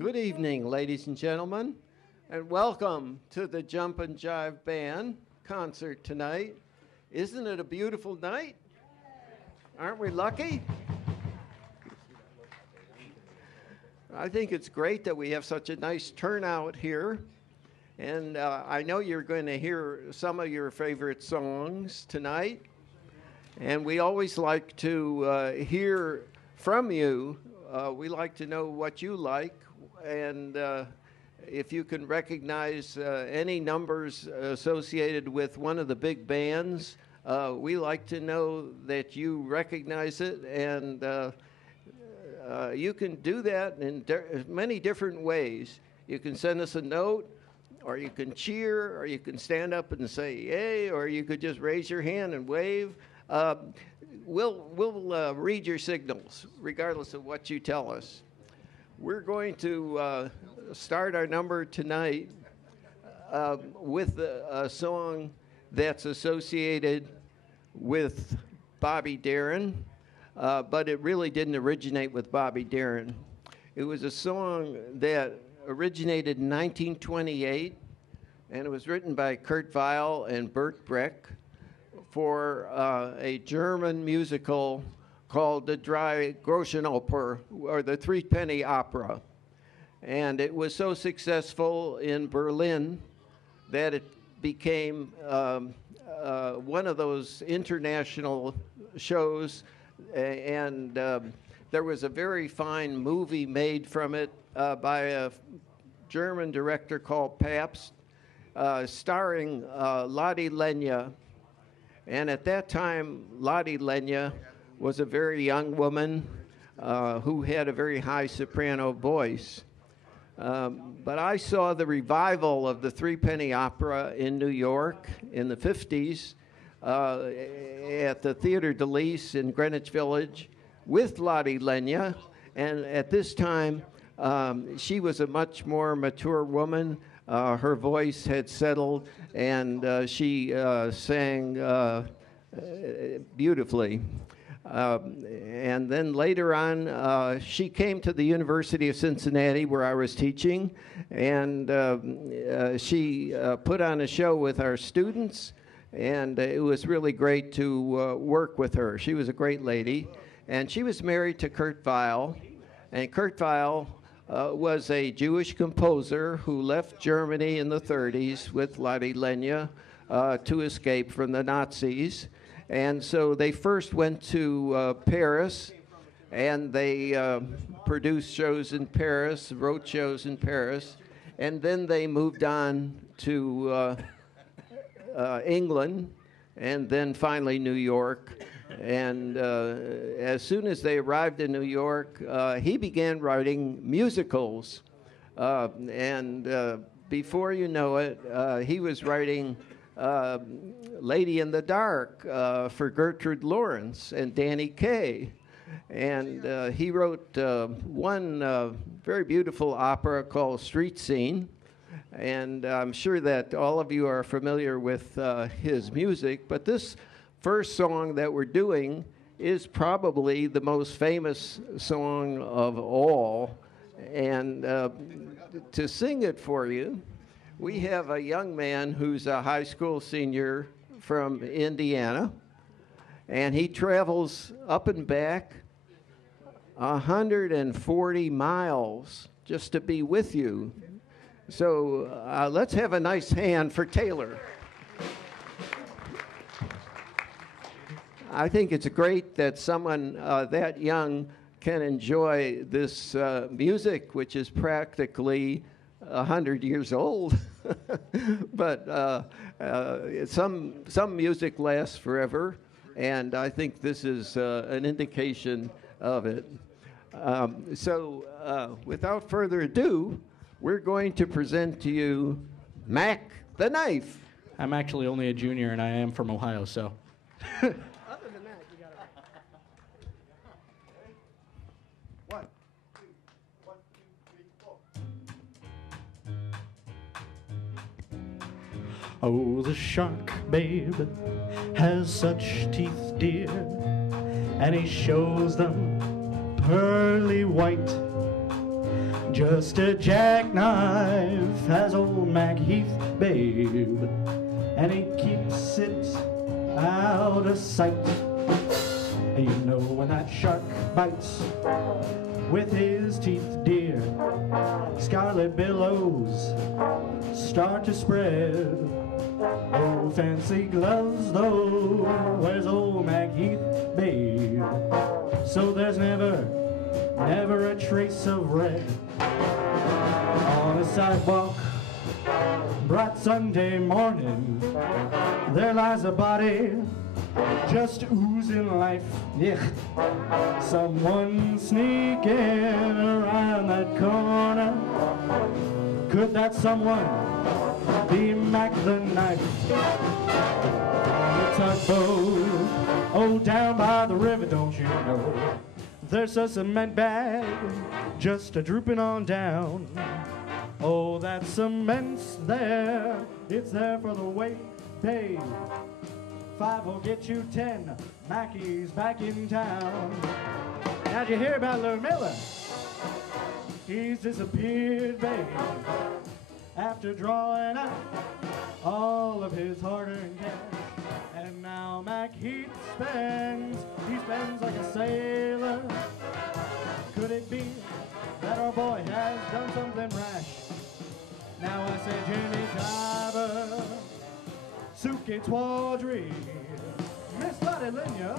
Good evening, ladies and gentlemen, and welcome to the Jump and Jive Band concert tonight. Isn't it a beautiful night? Aren't we lucky? I think it's great that we have such a nice turnout here, and I know you're going to hear some of your favorite songs tonight, and we always like to hear from you. We like to know what you like, and if you can recognize any numbers associated with one of the big bands, we like to know that you recognize it, and you can do that in many different ways. You can send us a note, or you can cheer, or you can stand up and say yay, or you could just raise your hand and wave. We'll read your signals, regardless of what you tell us. We're going to start our number tonight with a song that's associated with Bobby Darin, but it really didn't originate with Bobby Darin. It was a song that originated in 1928, and it was written by Kurt Weill and Bert Brecht for a German musical called the Drei Groschenoper, or the Threepenny Opera. And it was so successful in Berlin that it became one of those international shows, and there was a very fine movie made from it by a German director called Pabst, starring Lotte Lenya. And at that time, Lotte Lenya was a very young woman who had a very high soprano voice. But I saw the revival of the Threepenny Opera in New York in the 50s at the Theatre de Lys in Greenwich Village with Lotte Lenya. And at this time, she was a much more mature woman. Her voice had settled, and she sang beautifully. And then later on, she came to the University of Cincinnati, where I was teaching, and she put on a show with our students, and it was really great to work with her. She was a great lady, and she was married to Kurt Weill, and Kurt Weill was a Jewish composer who left Germany in the 30s with Lotte Lenya to escape from the Nazis. And so they first went to Paris, and they produced shows in Paris, wrote shows in Paris, and then they moved on to England, and then finally New York. And as soon as they arrived in New York, he began writing musicals. And before you know it, he was writing Lady in the Dark for Gertrude Lawrence and Danny Kaye. And he wrote one very beautiful opera called Street Scene. And I'm sure that all of you are familiar with his music, but this first song that we're doing is probably the most famous song of all. And to sing it for you, we have a young man who's a high school senior from Indiana, and he travels up and back 140 miles just to be with you. So let's have a nice hand for Taylor. I think it's great that someone that young can enjoy this music, which is practically 100 years old. But some music lasts forever, and I think this is an indication of it. So without further ado, we're going to present to you Mac the Knife. I'm actually only a junior, and I am from Ohio, so. Oh, the shark, babe, has such teeth, dear, and he shows them pearly white. just a jackknife has old Mac Heath, babe, and he keeps it out of sight. And you know when that shark bites with his teeth, dear, scarlet billows start to spread. Oh, fancy gloves, though, where's old Mac Heath, babe? So there's never a trace of red on a sidewalk. Bright Sunday morning, there lies a body just oozing life. Yeah. Someone sneaking around that corner. Could that someone be Mac the Knife? On the tugboat, oh, down by the river, don't you know? There's a cement bag just a drooping on down. Oh, that cement's there, it's there for the weight, babe. 5 will get you 10, Mackie's back in town. Now, did you hear about Lou Miller? He's disappeared, babe, after drawing out all of his hard-earned cash. And now Mac he spends like a sailor. Could it be that our boy has done something rash? Now I say Jenny Diver, Suki Tawdry, Miss Lottie Linya,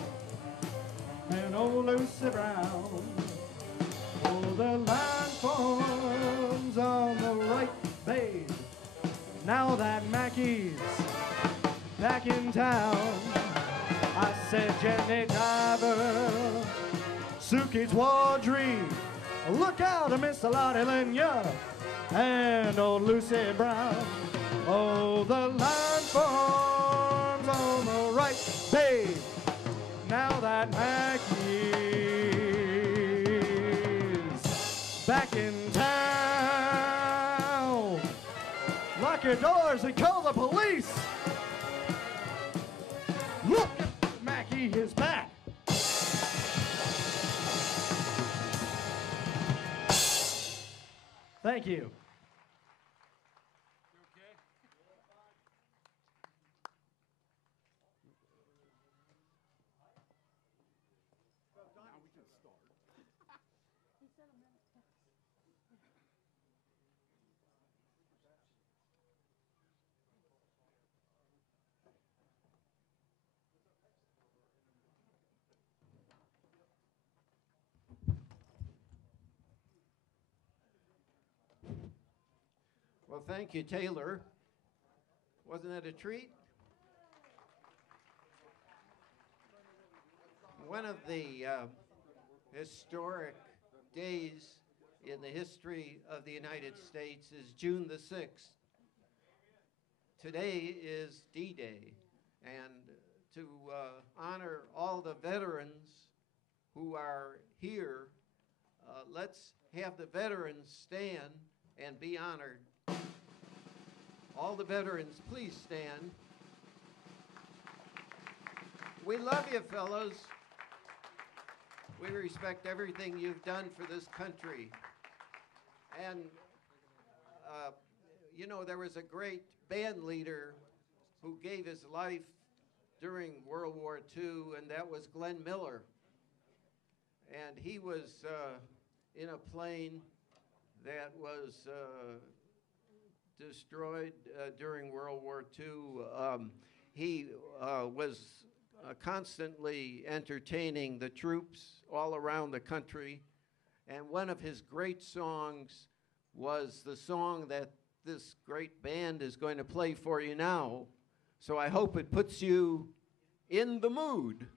and old Lucy Brown. Oh, the line forms on the right, babe. Now that Mackie's back in town, I said Jenny Diver, Suki Tawdry, look out, Miss Lottie Linya, and old Lucy Brown. Oh, the line forms on the right, babe. Now that Mackie's back in town, lock your doors and call the police. Look, Mackie is back. Thank you. Well, thank you, Taylor. Wasn't that a treat? One of the historic days in the history of the United States is June the 6th. Today is D-Day, and to honor all the veterans who are here, let's have the veterans stand and be honored. All the veterans, please stand. We love you, fellows. We respect everything you've done for this country. And, you know, there was a great band leader who gave his life during World War II, and that was Glenn Miller. And he was in a plane that was destroyed during World War II. He was constantly entertaining the troops all around the country. And one of his great songs was the song that this great band is going to play for you now. So I hope it puts you in the mood.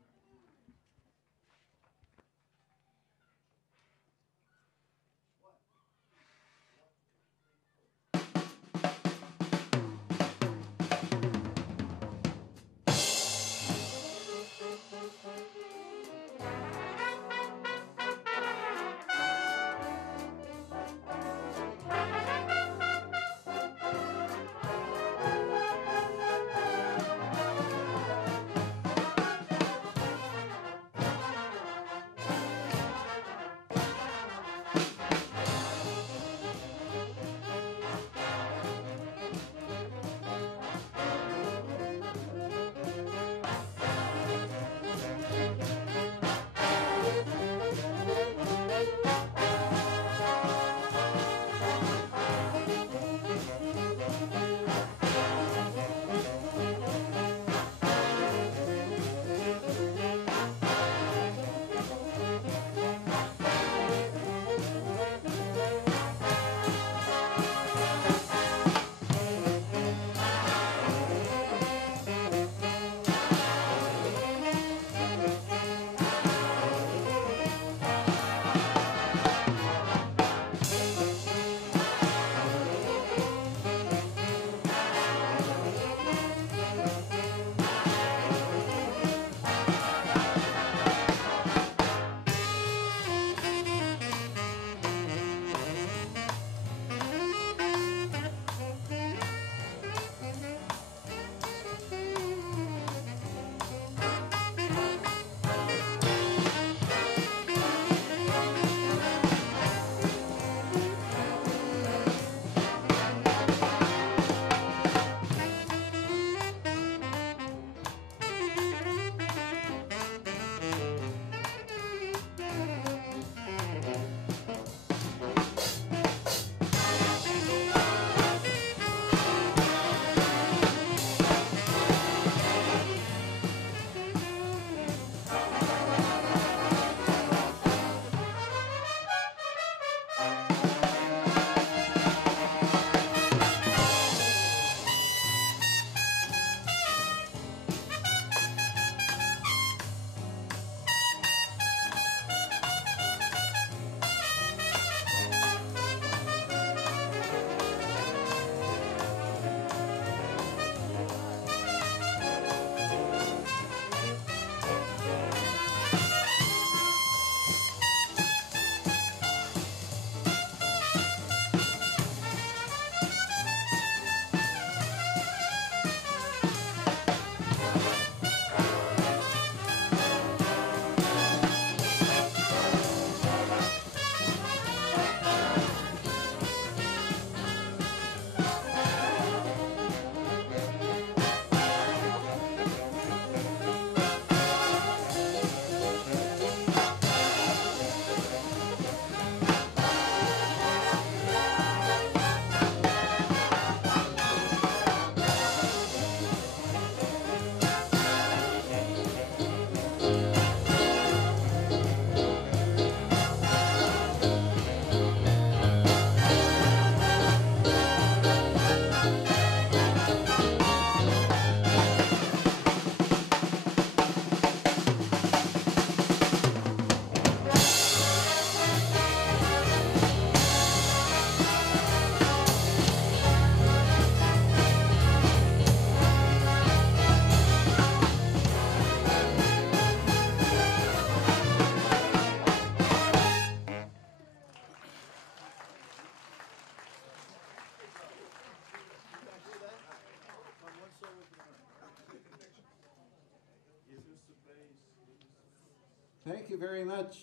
Thank you very much.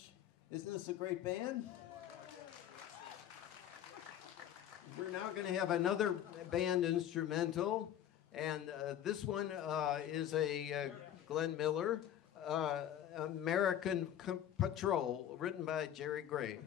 Isn't this a great band? We're now going to have another band instrumental, and this one is a Glenn Miller, American Patrol, written by Jerry Gray.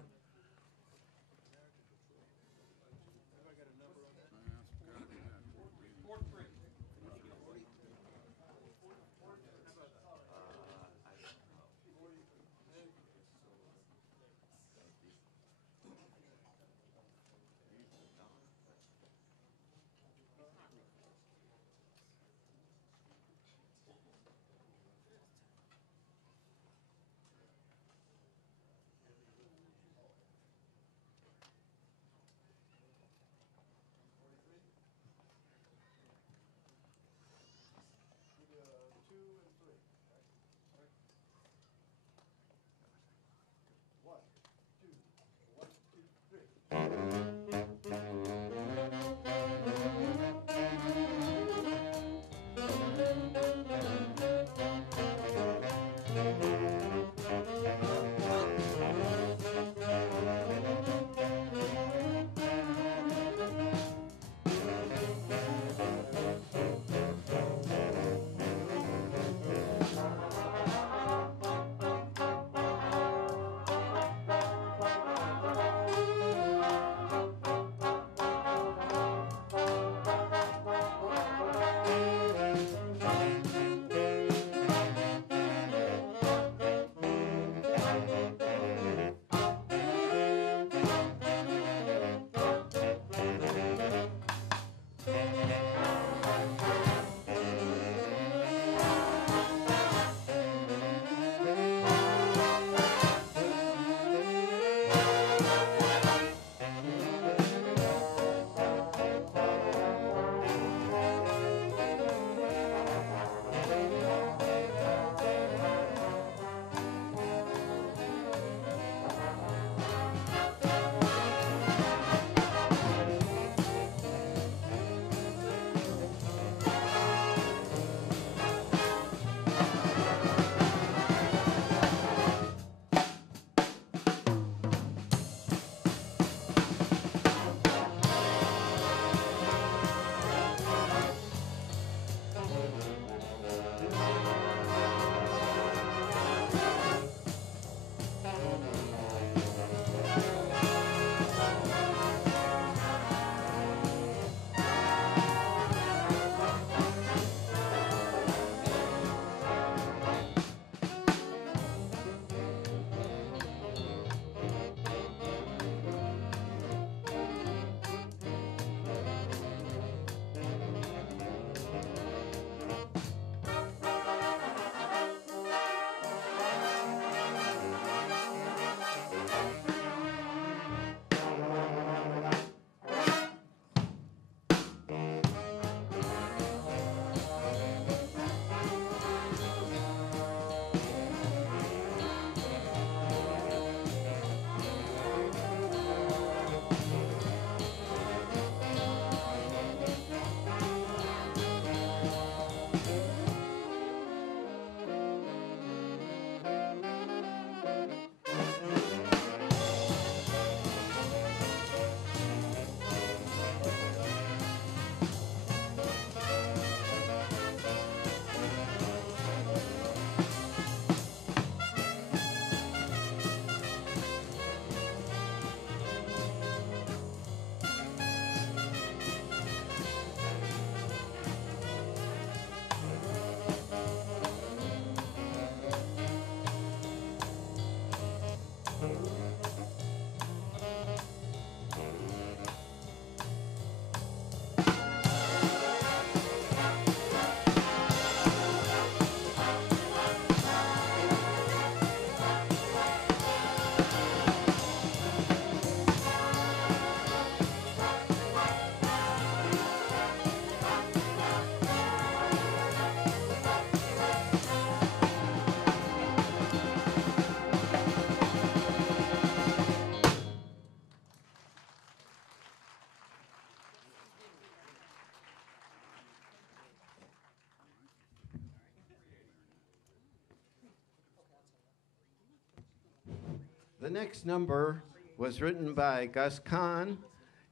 The next number was written by Gus Kahn,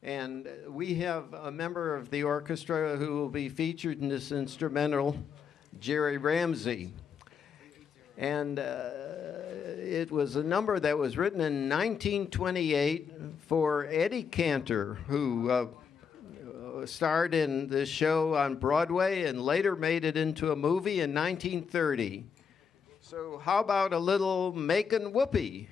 and we have a member of the orchestra who will be featured in this instrumental, Jerry Ramsey. And it was a number that was written in 1928 for Eddie Cantor, who starred in this show on Broadway and later made it into a movie in 1930. So how about a little Makin' Whoopee?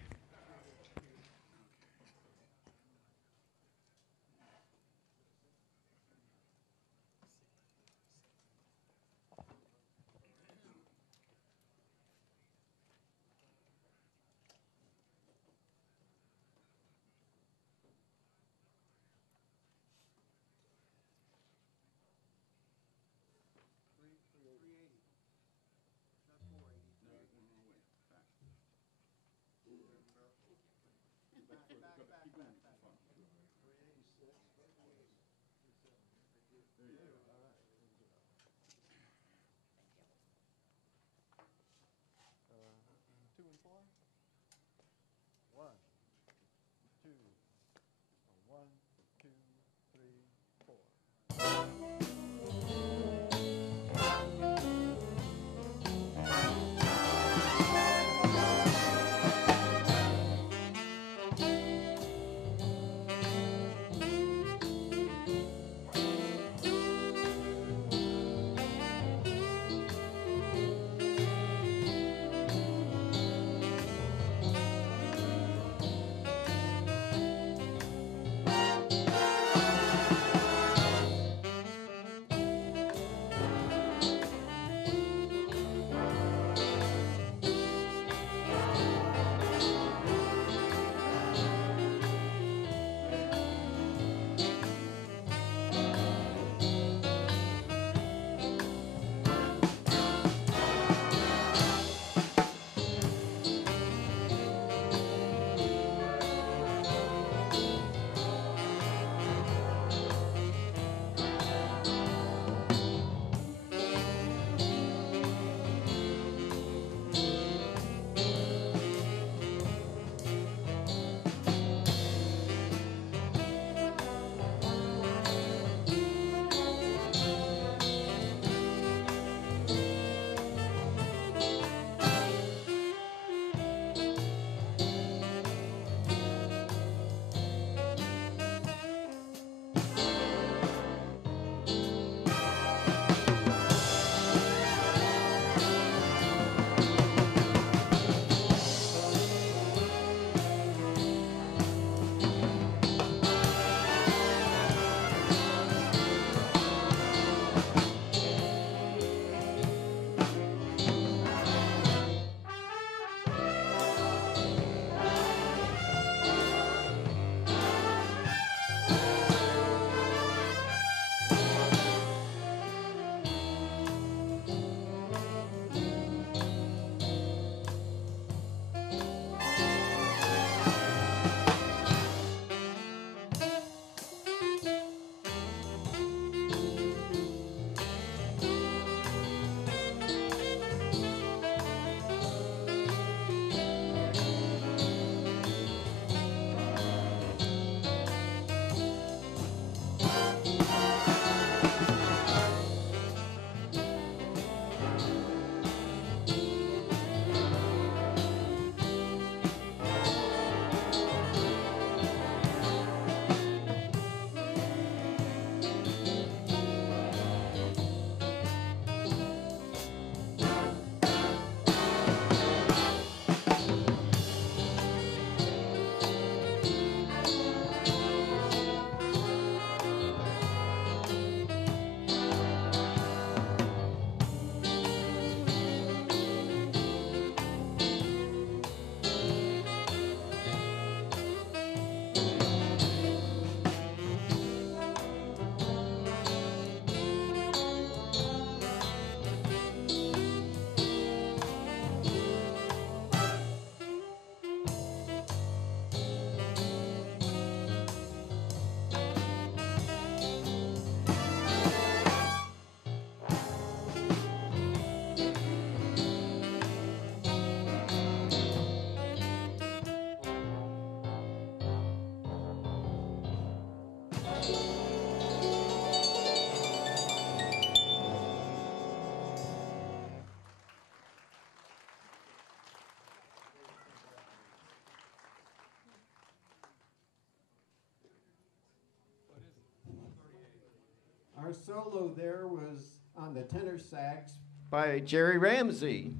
our solo there was on the tenor sax by Jerry Ramsey.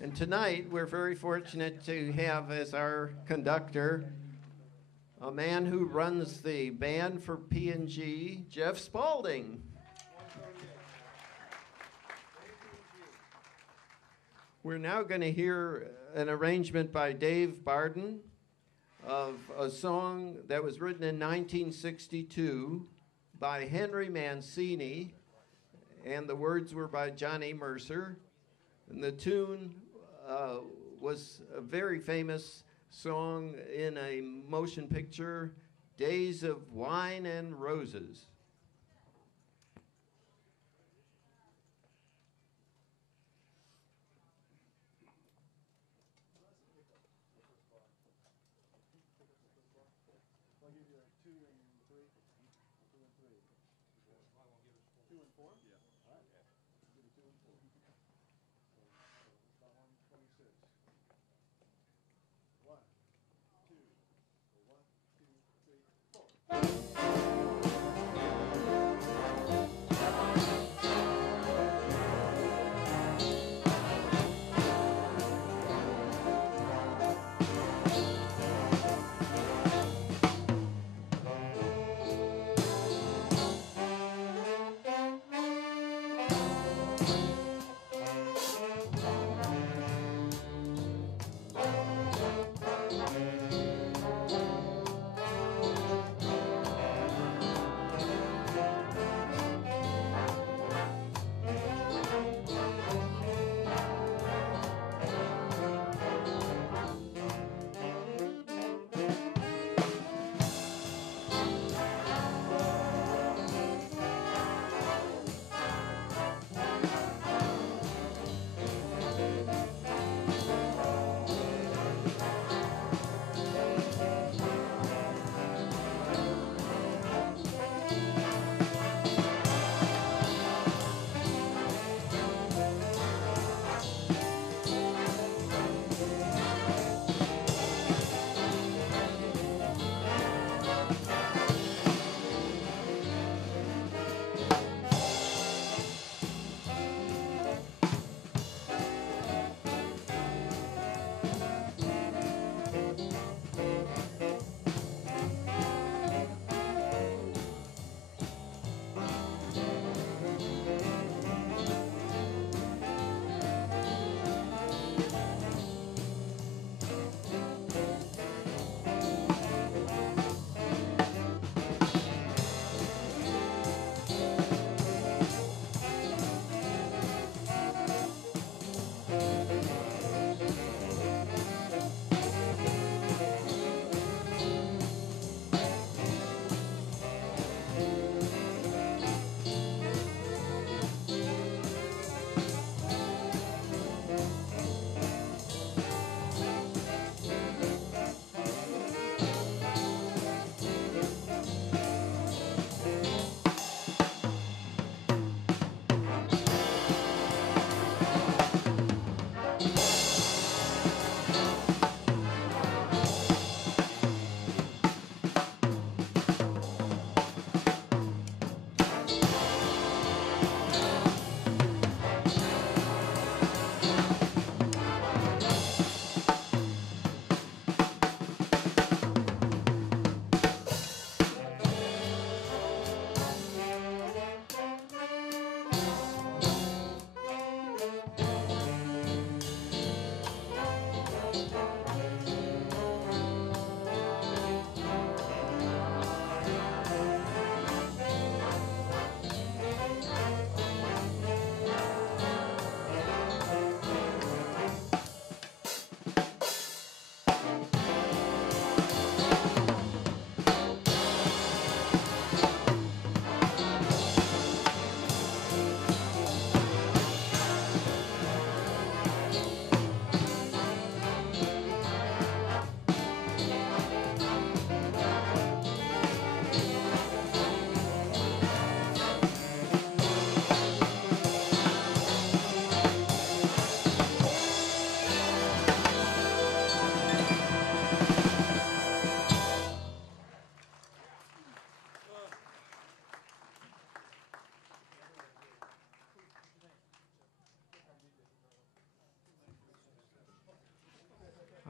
And tonight we're very fortunate to have as our conductor a man who runs the band for P&G, Jeff Spaulding. We're now going to hear an arrangement by Dave Barden of a song that was written in 1962 by Henry Mancini, and the words were by Johnny Mercer. And the tune was a very famous song in a motion picture, Days of Wine and Roses.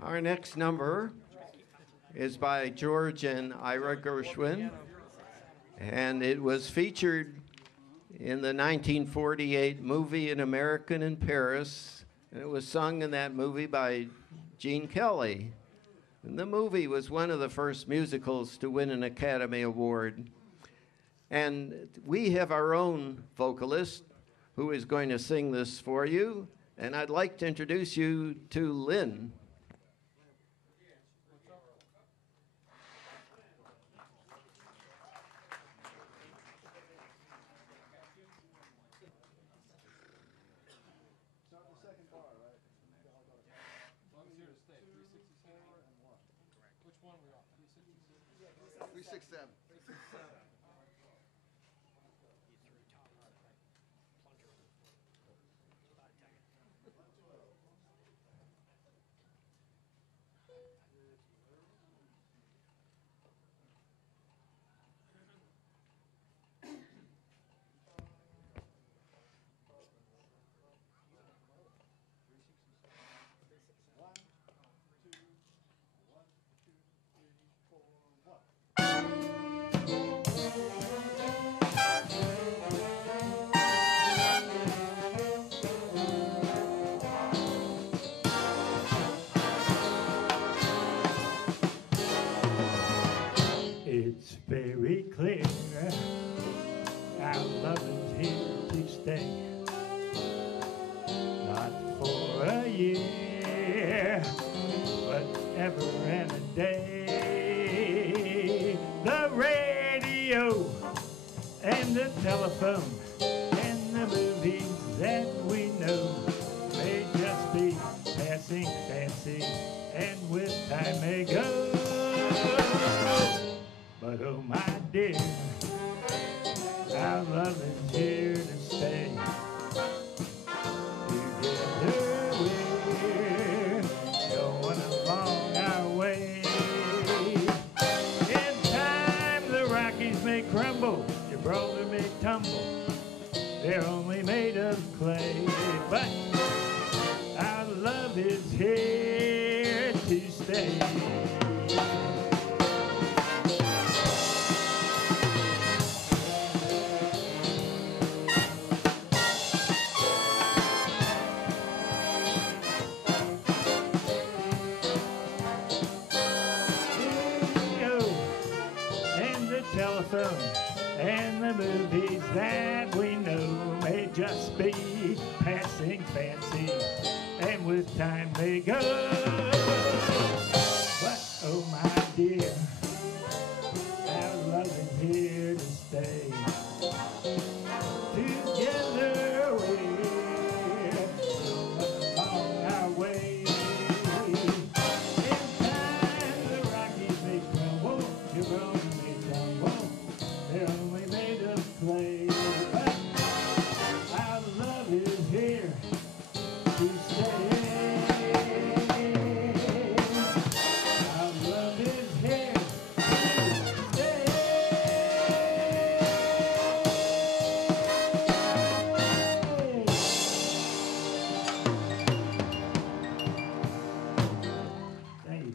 Our next number is by George and Ira Gershwin, and it was featured in the 1948 movie An American in Paris, and it was sung in that movie by Gene Kelly. And the movie was one of the first musicals to win an Academy Award. And we have our own vocalist who is going to sing this for you, and I'd like to introduce you to Lynn. It's very clear our love is here to stay. Not for a year, but ever and a day. The radio and the telephone and the movies that we know may just be passing fancy, and with time may go. But oh my dear, our love is here to stay. Together we're going along our way. In time the Rockies may crumble, Gibraltar may tumble, they're only made of clay. But our love is here to stay. And the movies that we know may just be passing fancy, and with time they go. But oh my dear, our love is here to stay. Together we're going along our way. In time the Rockies may crumble, Gibraltar may tumble, they're only made of clay. But our love is here to stay. Our love is here to stay. Thank you.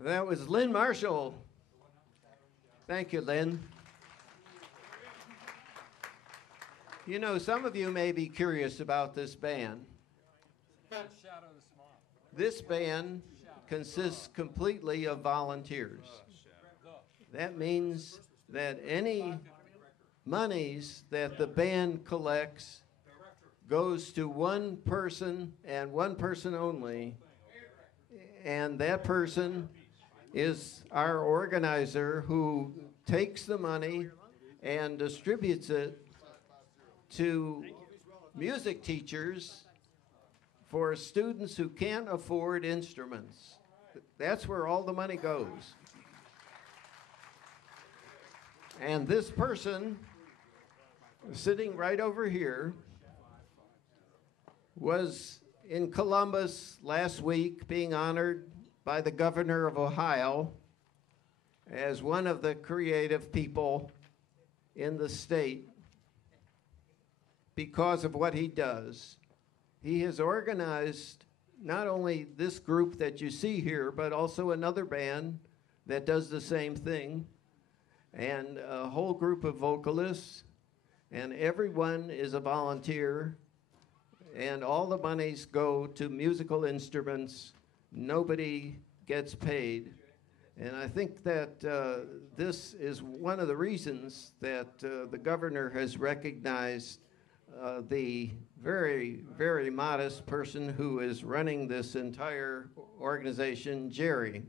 That was Lynn Marshall. Thank you, Lynn. You know, some of you may be curious about this band. This band consists completely of volunteers. That means that any monies that the band collects goes to one person and one person only, and that person is our organizer who takes the money and distributes it to music teachers for students who can't afford instruments. That's where all the money goes. And this person, sitting right over here, was in Columbus last week being honored by the governor of Ohio as one of the creative people in the state because of what he does. He has organized not only this group that you see here, but also another band that does the same thing, and a whole group of vocalists, and everyone is a volunteer, and all the monies go to musical instruments. Nobody gets paid. And I think that this is one of the reasons that the governor has recognized the very, very modest person who is running this entire organization, Jerry.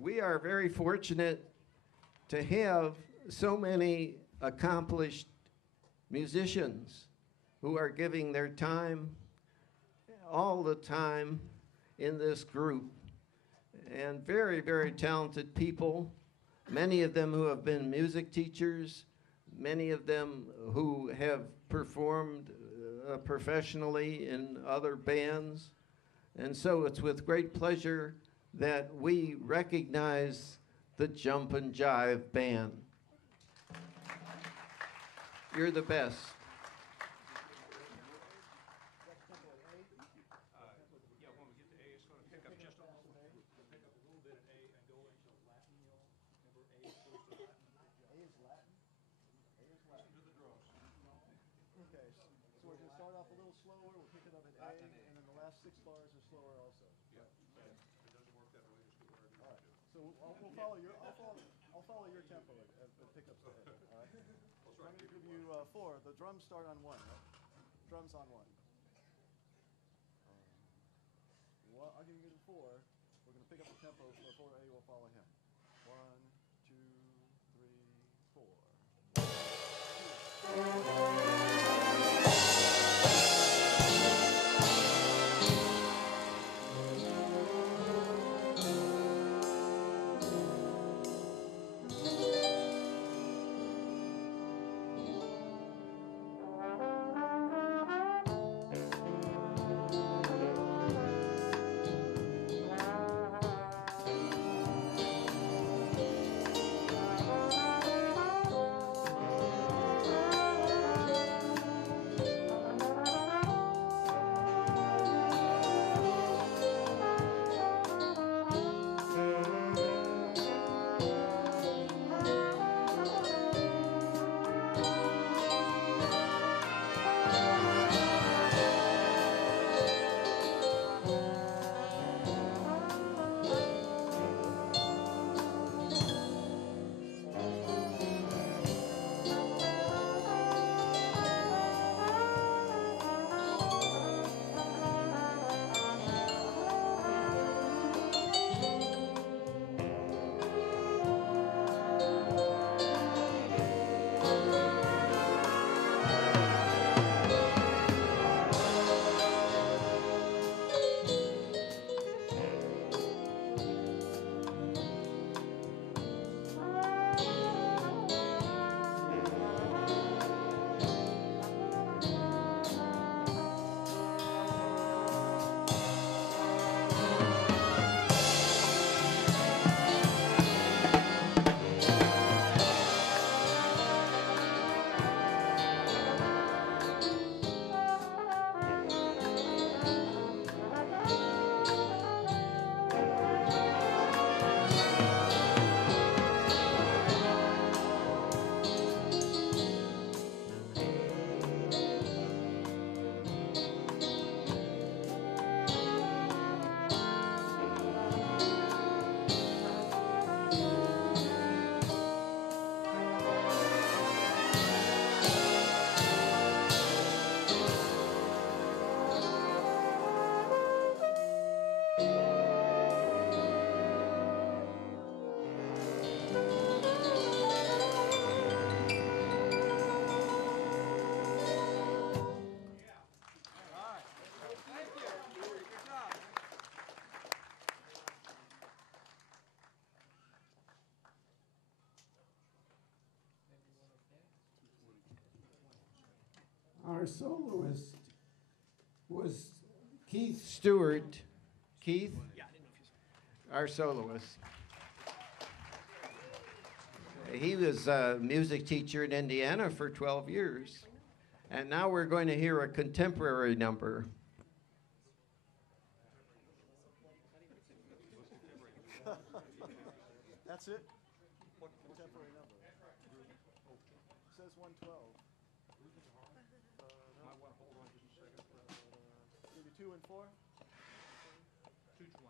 We are very fortunate to have so many accomplished musicians who are giving their time, all the time, in this group. And very, very talented people, many of them who have been music teachers, many of them who have performed professionally in other bands. And so it's with great pleasure that we recognize the Jump and Jive Band. You're the best. Six bars are slower also. Yeah, it doesn't work that way. Just all right. So we'll follow your. I'll follow your tempo and pick up the head. All right. I'm going to give you 4. The drums start on 1. Right? Drums on 1. I'll give you 4. We're going to pick up the tempo. So 4A will follow him. 1, 2, 3, 4. Our soloist was Keith Stewart. Keith, our soloist. He was a music teacher in Indiana for 12 years. And now we're going to hear a contemporary number. That's it? What contemporary number? It says 112. Maybe 2 and 4? 220.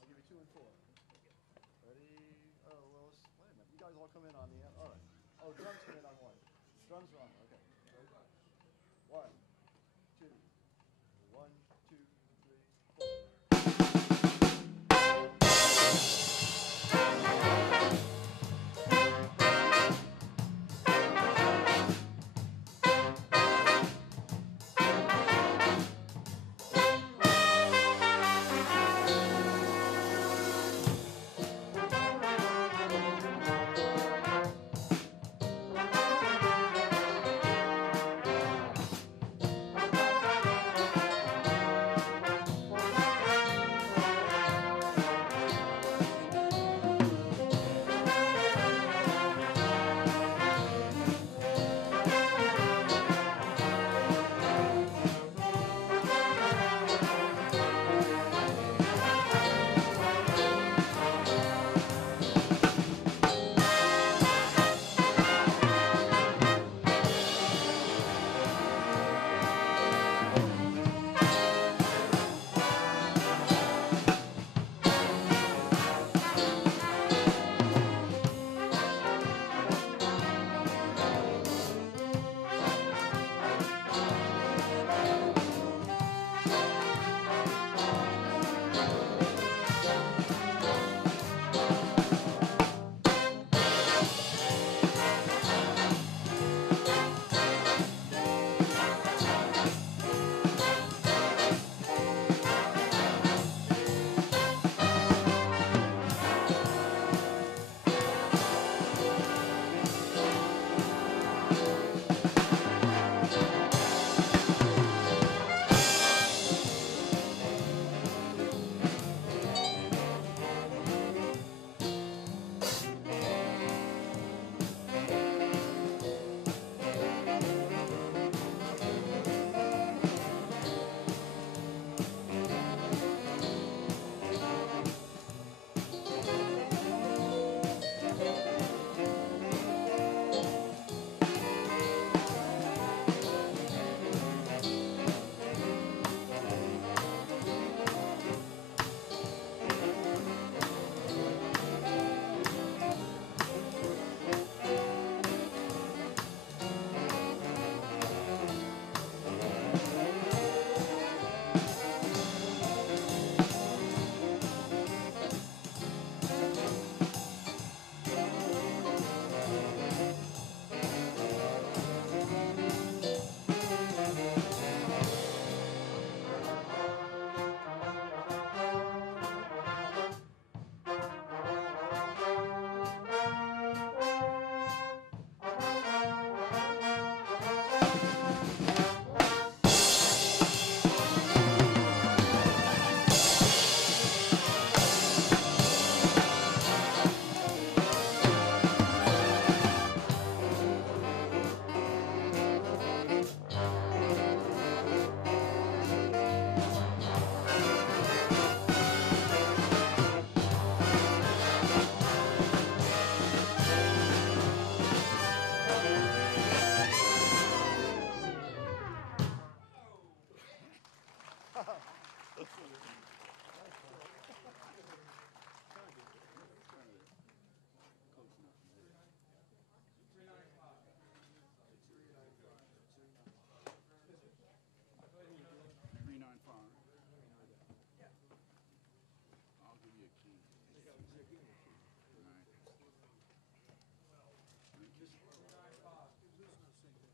I'll give you 2 and 4. Ready? Oh, well, wait a minute. You guys all come in on the end. All right. Oh, drums come in on 1. Drums are on. Okay. 1, 2, 1, 2, 3, 4.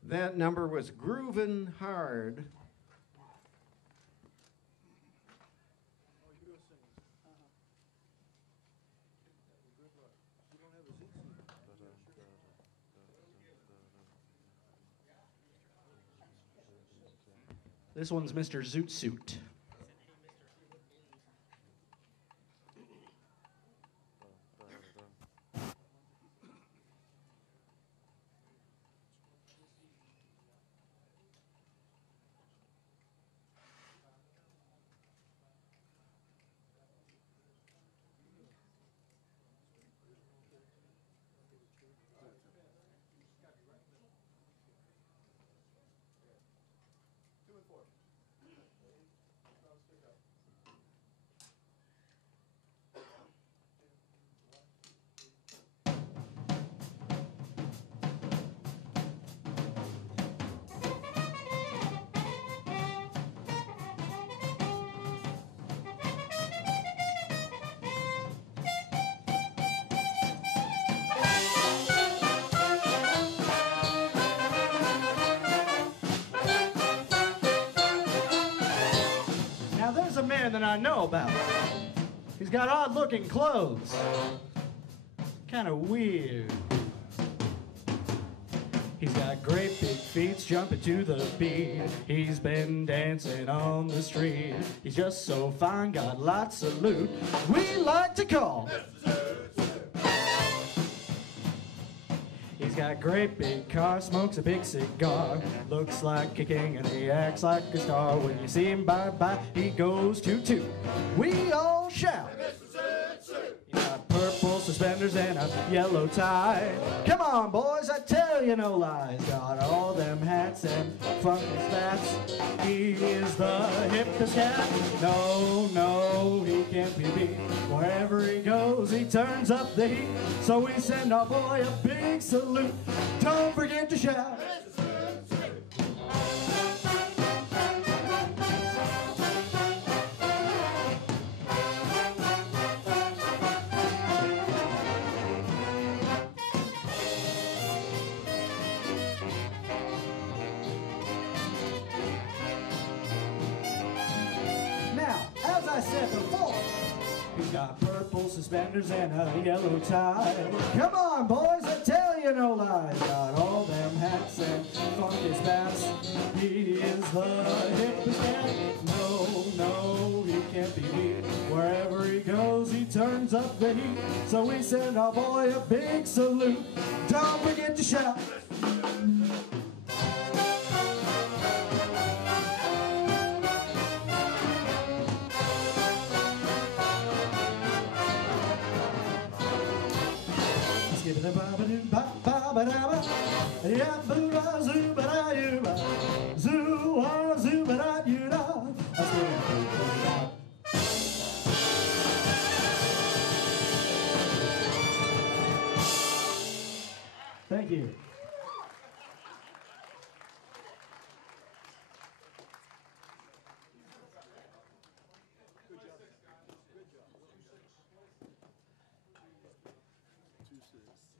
That number was Groovin' Hard. This one's Mr. Zoot Suit. Now there's a man that I know about. He's got odd-looking clothes. Kind of weird. He's got great big feet jumping to the beat. He's been dancing on the street. He's just so fine, got lots of loot. We like to call. He's got great big car, smokes a big cigar. Looks like a king and he acts like a star. When you see him bye-bye, he goes toot-toot. We all shout. He's got purple suspenders and a yellow tie. Come on, boys, I tell you no lies. Got all them hats and funky spats. He is the hippest cat. No, no, he can't be beat. Wherever he goes, he turns up the heat. So we send our boy a big salute. Don't forget to shout. As I said before, he's got purple suspenders and a yellow tie. Come on, boys, I tell you no lies. Got all them hats and funky spats. He is the hippest cat. No, no, he can't be beat. Wherever he goes, he turns up the heat. So we send our boy a big salute. Don't forget to shout. Thank you.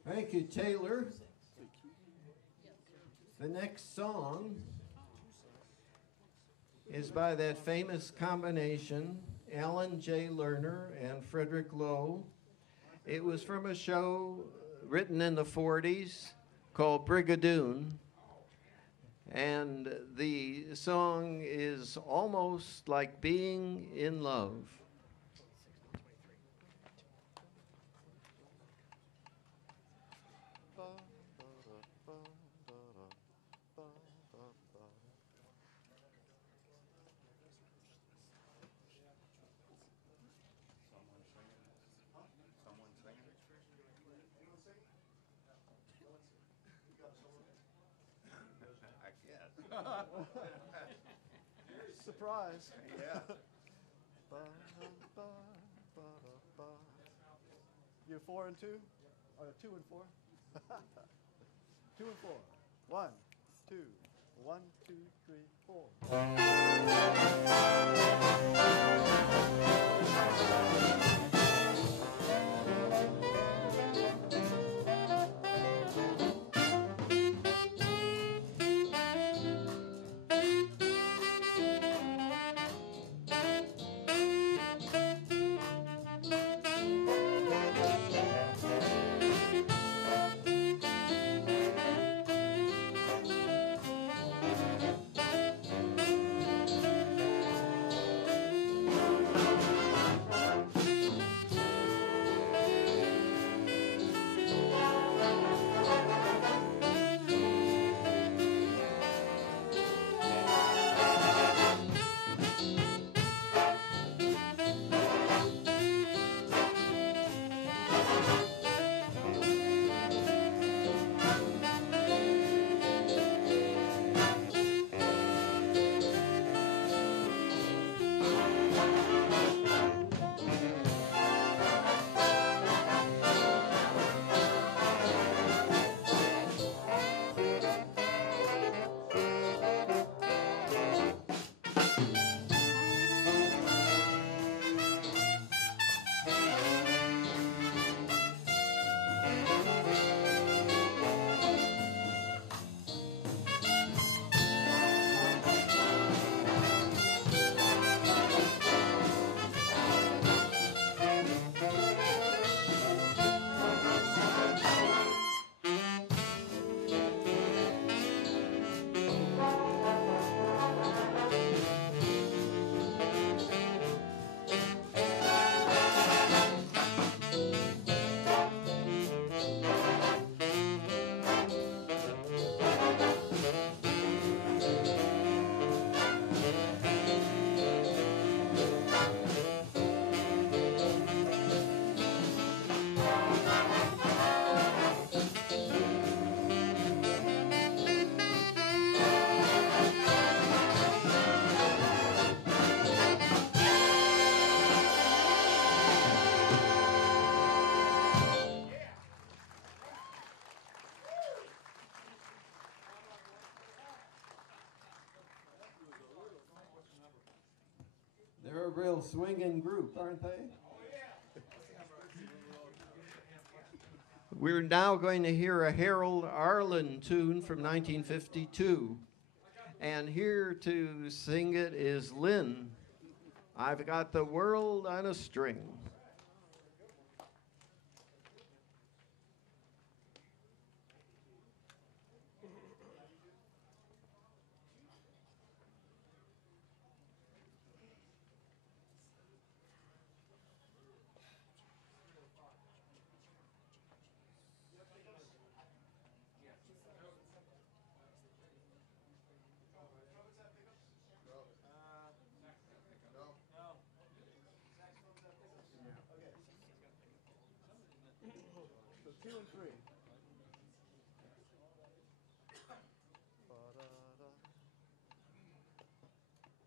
Thank you, Taylor. The next song is by that famous combination, Alan J. Lerner and Frederick Lowe. It was from a show written in the 40s called Brigadoon. And the song is almost like being in love. Surprise. Yeah. You're 4 and 2? Or 2 and 4? 2 and 4. 1, 2, 1, 2, 3, 4. real swinging group, aren't they? We're now going to hear a Harold Arlen tune from 1952. And here to sing it is Lynn. I've got the world on a string. So 2 and 3. Ba-da-da.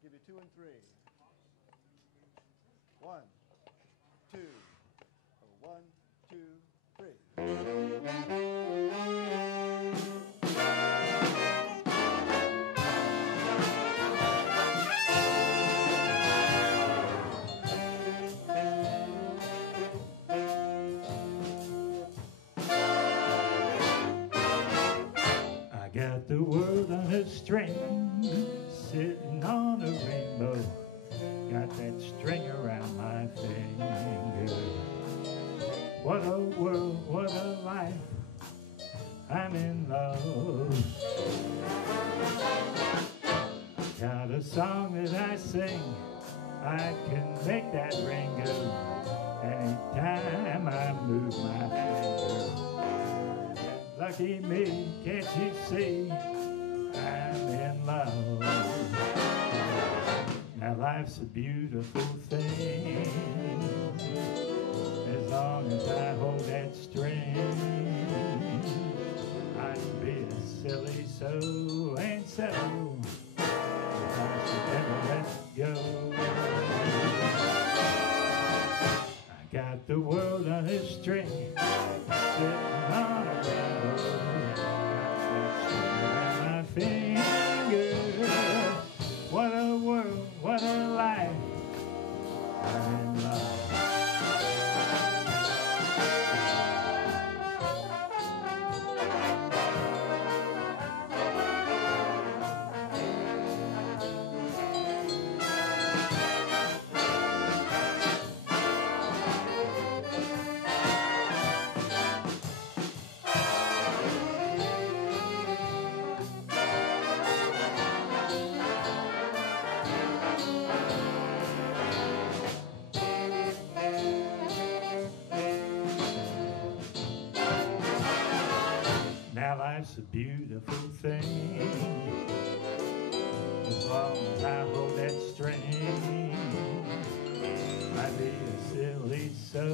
Give you 2 and 3. 1, 2. 1, 2, 3. I got the world on a string, sitting on a rainbow. Got that string around my finger. What a world, what a life. I'm in love. Got a song that I sing. I can make that ring go anytime I move my finger. Lucky me, can't you see? I'm in love. Now life's a beautiful thing, as long as I hold that string. I'd be a silly so and so if I should ever let it go. I got the world on a string, sitting on a rainbow. Got that string around my finger. What a world, what a life. I'm in love. Now life's a beautiful thing, as long as I hold that string. I'd be a silly so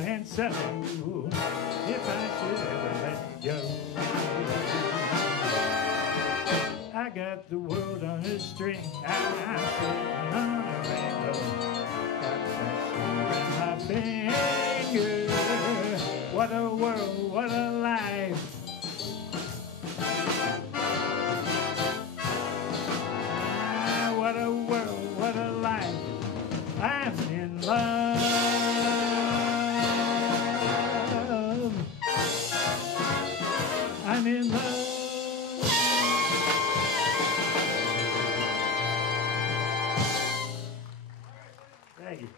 and so if I should ever let go. I got the world on a string, I'm sitting on a rainbow. Got that string around my finger. What a world, what a life. What a world, what a life. I'm in love. I'm in love. Thank you.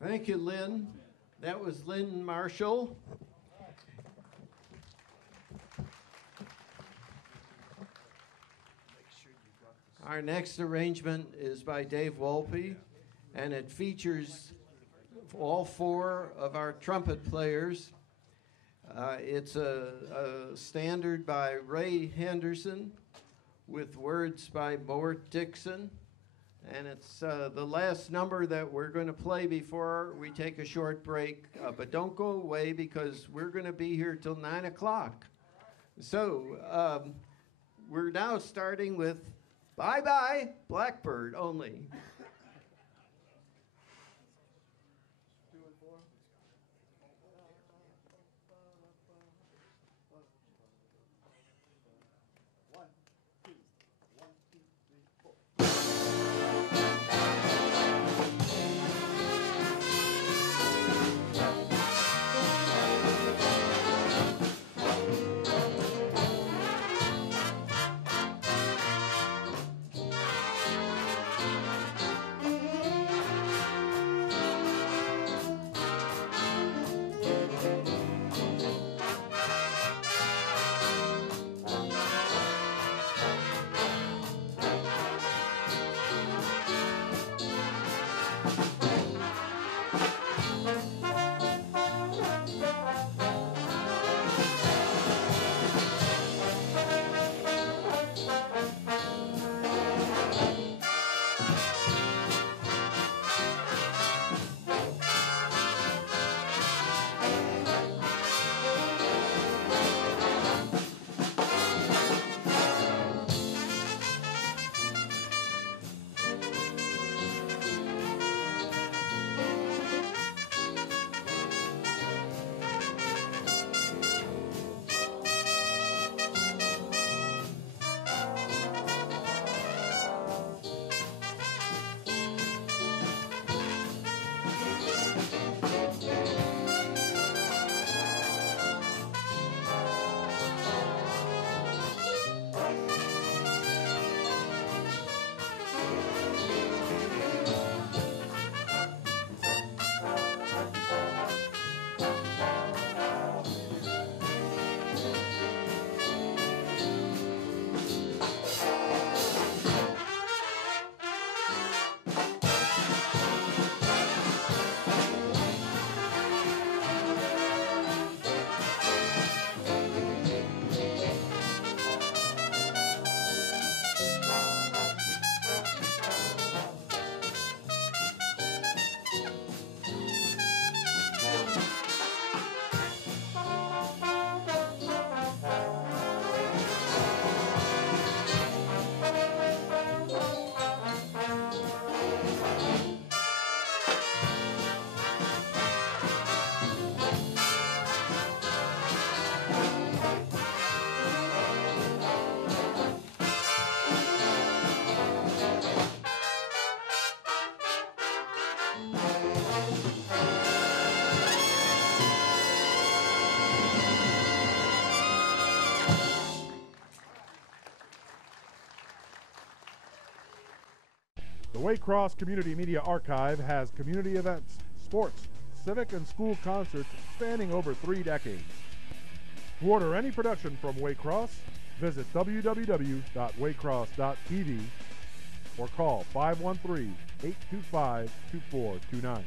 Thank you, Lynn. That was Lynn Marshall. Our next arrangement is by Dave Wolpe, and it features all four of our trumpet players. It's a standard by Ray Henderson with words by Mort Dixon. And it's the last number that we're going to play before we take a short break. But don't go away because we're going to be here till 9 o'clock. So we're now starting with Bye Bye Blackbird only. Waycross Community Media Archive has community events, sports, civic and school concerts spanning over 3 decades. To order any production from Waycross, visit www.waycross.tv or call 513-825-2429.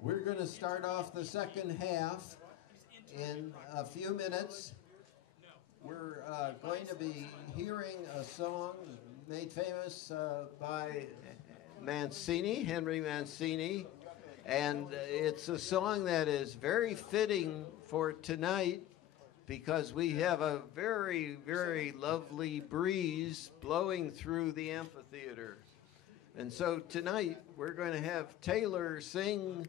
We're going to start off the second half in a few minutes. We're going to be hearing a song made famous by Mancini, Henry Mancini, and it's a song that is very fitting for tonight because we have a very, very lovely breeze blowing through the amphitheater. And so tonight we're going to have Taylor sing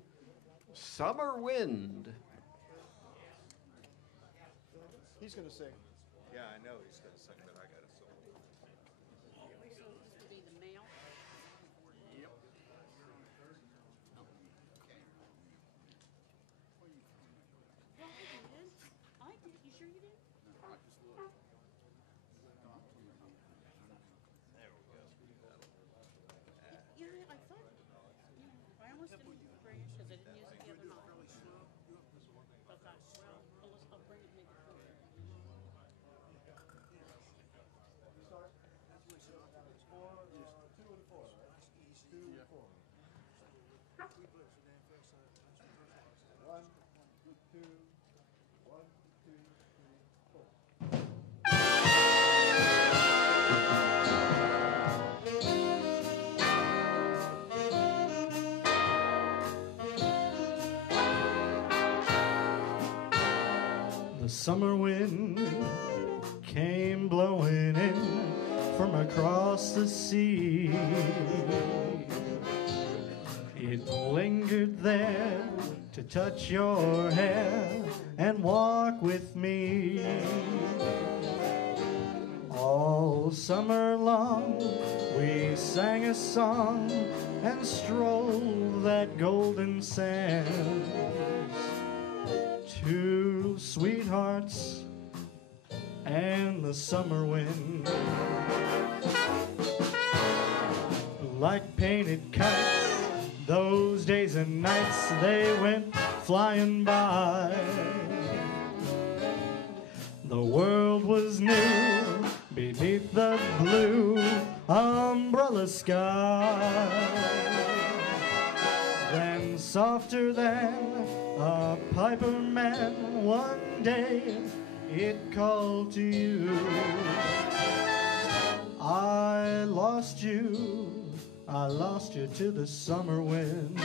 Summer Wind. He's going to sing. Yeah, I know he's going to sing, but I got to sing. The summer wind came blowing in from across the sea. It lingered there to touch your hair and walk with me. All summer long we sang a song and strolled that golden sand. Two sweethearts and the summer wind. Like painted kites, those days and nights they went flying by. The world was new beneath the blue umbrella sky. Then softer than a piper man, one day it called to you. I lost you to the summer wind.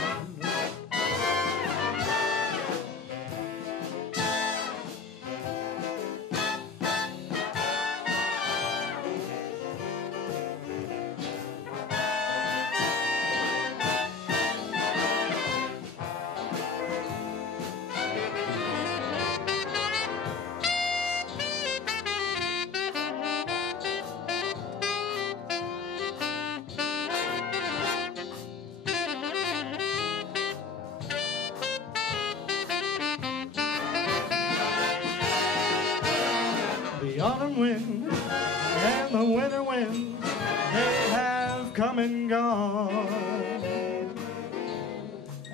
The autumn wind and the winter wind, they have come and gone.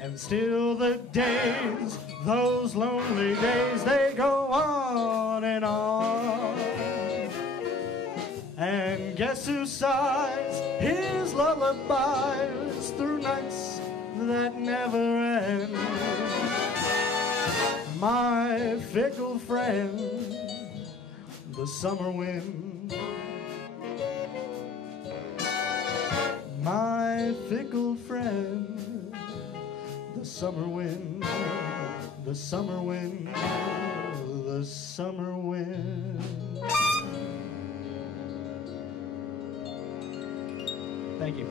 And still the days, those lonely days, they go on and on. And guess who sighs his lullabies through nights that never end? My fickle friend, the summer wind. My fickle friend, the summer wind, the summer wind, the summer wind. Thank you.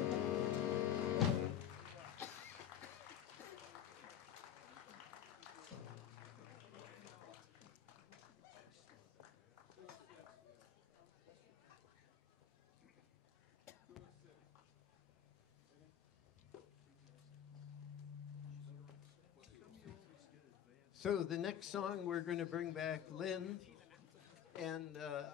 So the next song we're going to bring back Lynn And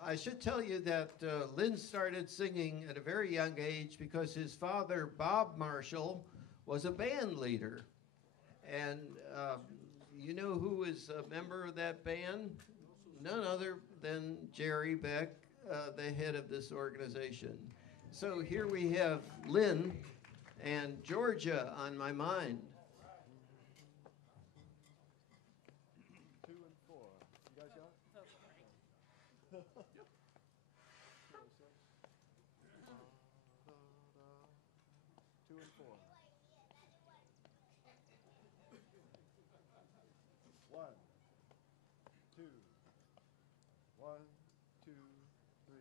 I should tell you that Lynn started singing at a very young age because his father, Bob Marshall, was a band leader. And you know who is a member of that band? None other than Jerry Beck, the head of this organization. So here we have Lynn and Georgia on my mind. 2 and 4. You guys got it? Yep. 2 and 4. 1, 2, 1, 2, 3,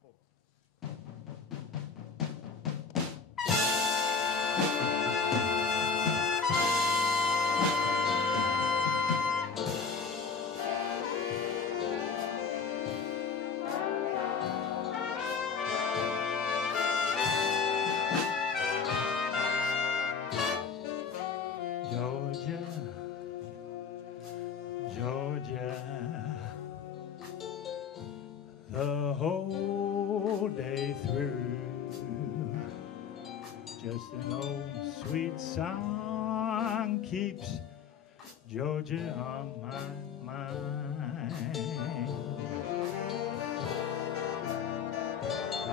4. Georgia, Georgia, the whole day through, just an old sweet song keeps Georgia on my mind.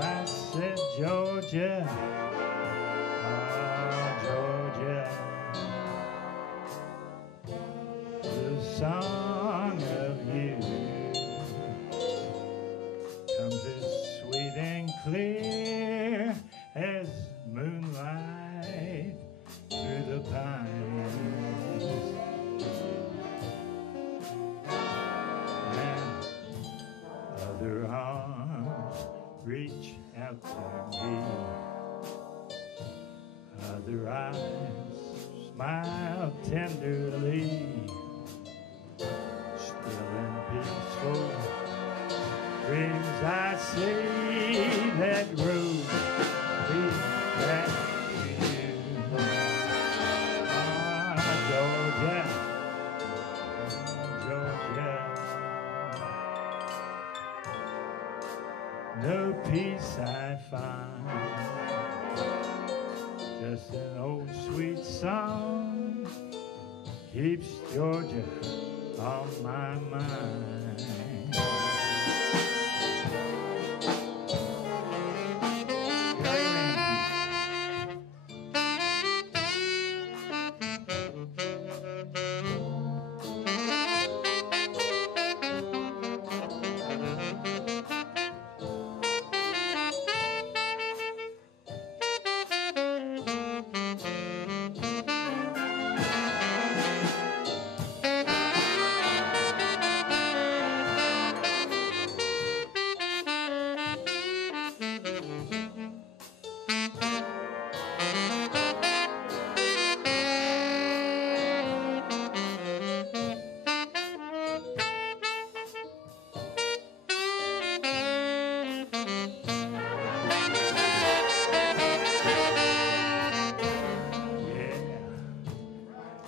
I said, Georgia, ah, Georgia, the song of you comes as sweet and clear as moonlight through the pines. And other arms reach out to me, other eyes smile tenderly. Still in peaceful dreams I see that road lead back to you. Ah, Georgia, Georgia, no peace I find, just an old sweet song keeps Georgia on my mind.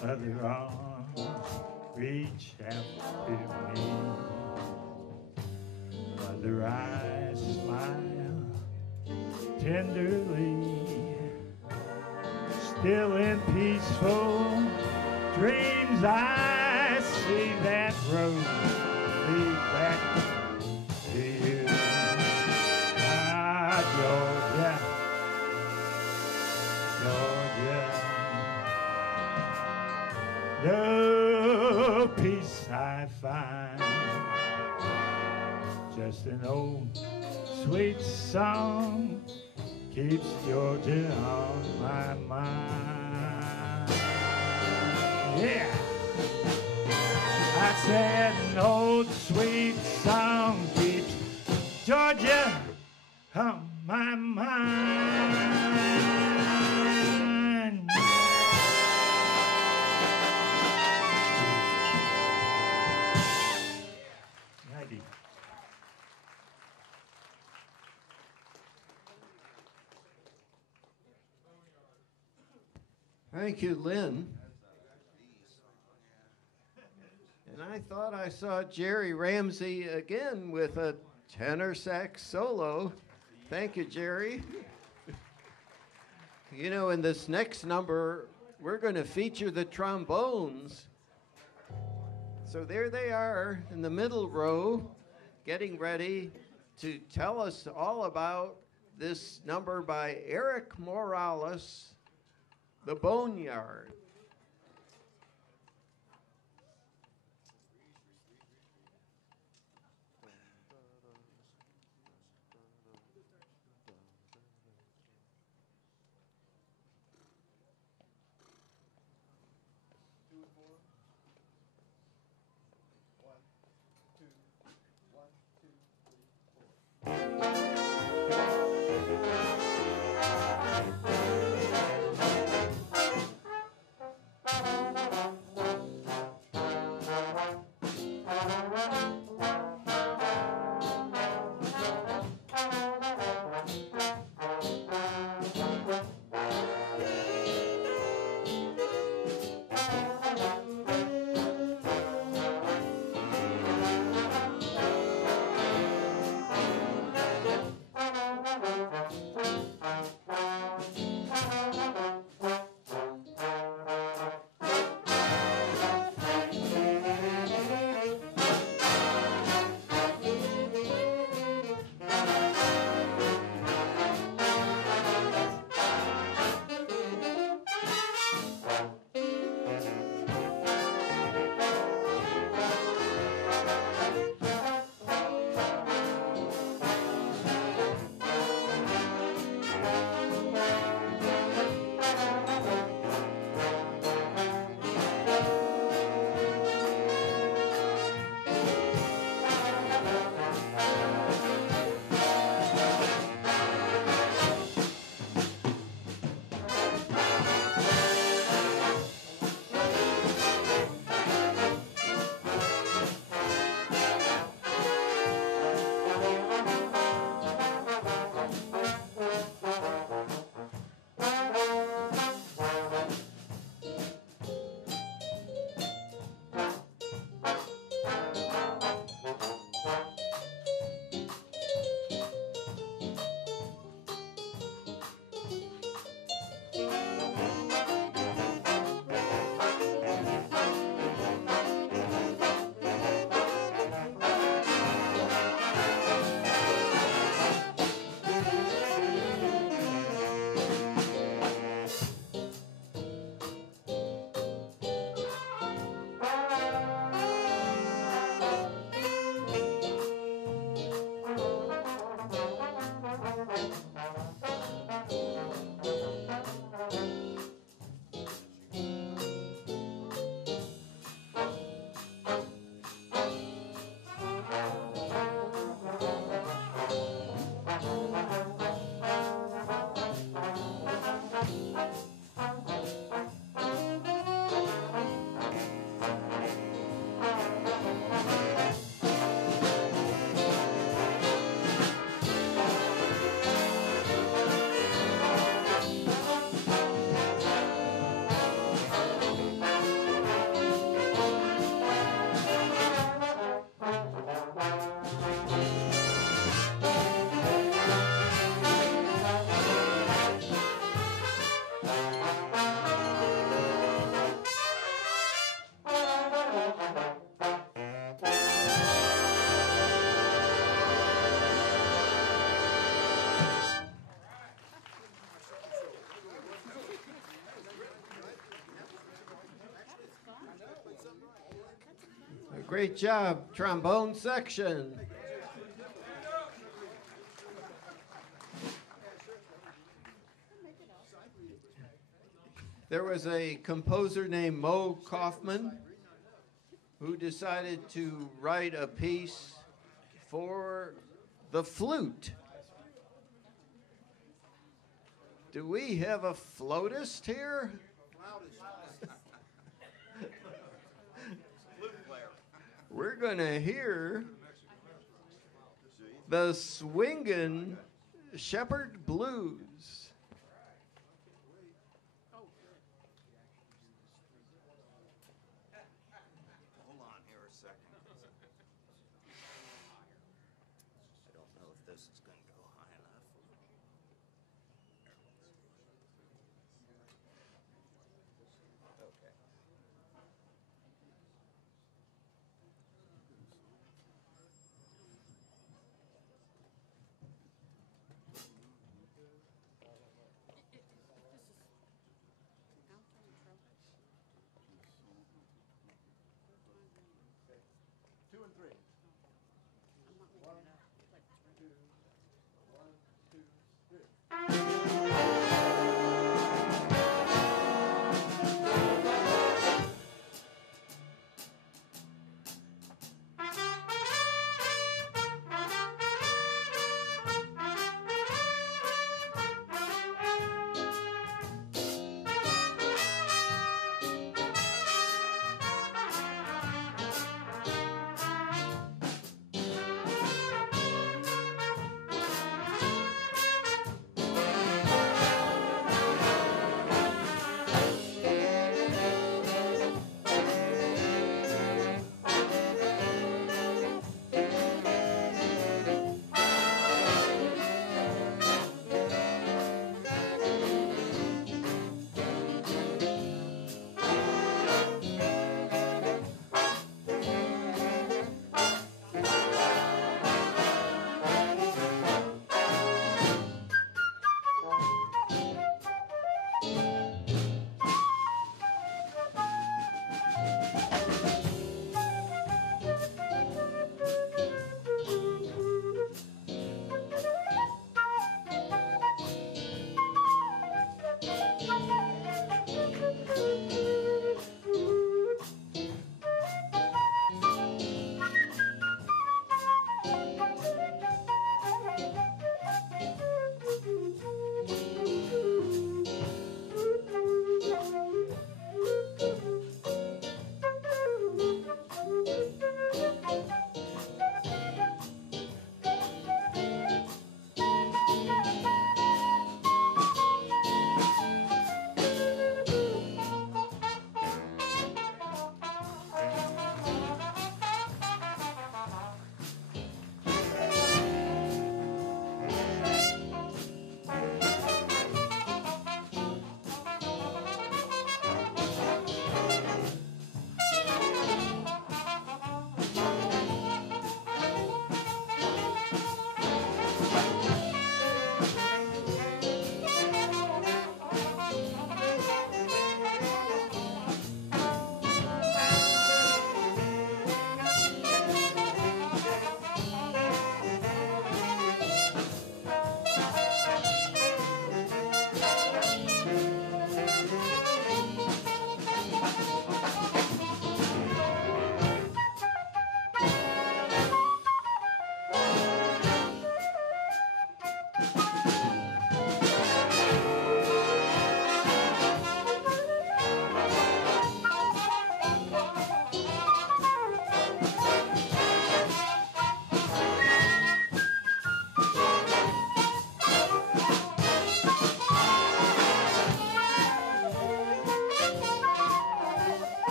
Other arms reach out to me, other eyes smile tenderly. Still in peaceful dreams I see that road lead back to you. Ah, Georgia, Georgia, no peace I find, just an old sweet song keeps Georgia on my mind. Yeah, I said an old sweet song keeps Georgia on my mind. Thank you, Lynn. And I thought I saw Jerry Ramsey again with a tenor sax solo. Thank you, Jerry. You know, in this next number, we're going to feature the trombones. So there they are in the middle row, getting ready to tell us all about this number by Eric Morales, The Boneyard. Great job, trombone section. There was a composer named Mo Kaufman who decided to write a piece for the flute. Do we have a flautist here? We're going to hear the swingin' Shepherd Blues. Hold on here a this is gonna go high enough. Okay. Two and three. One, two,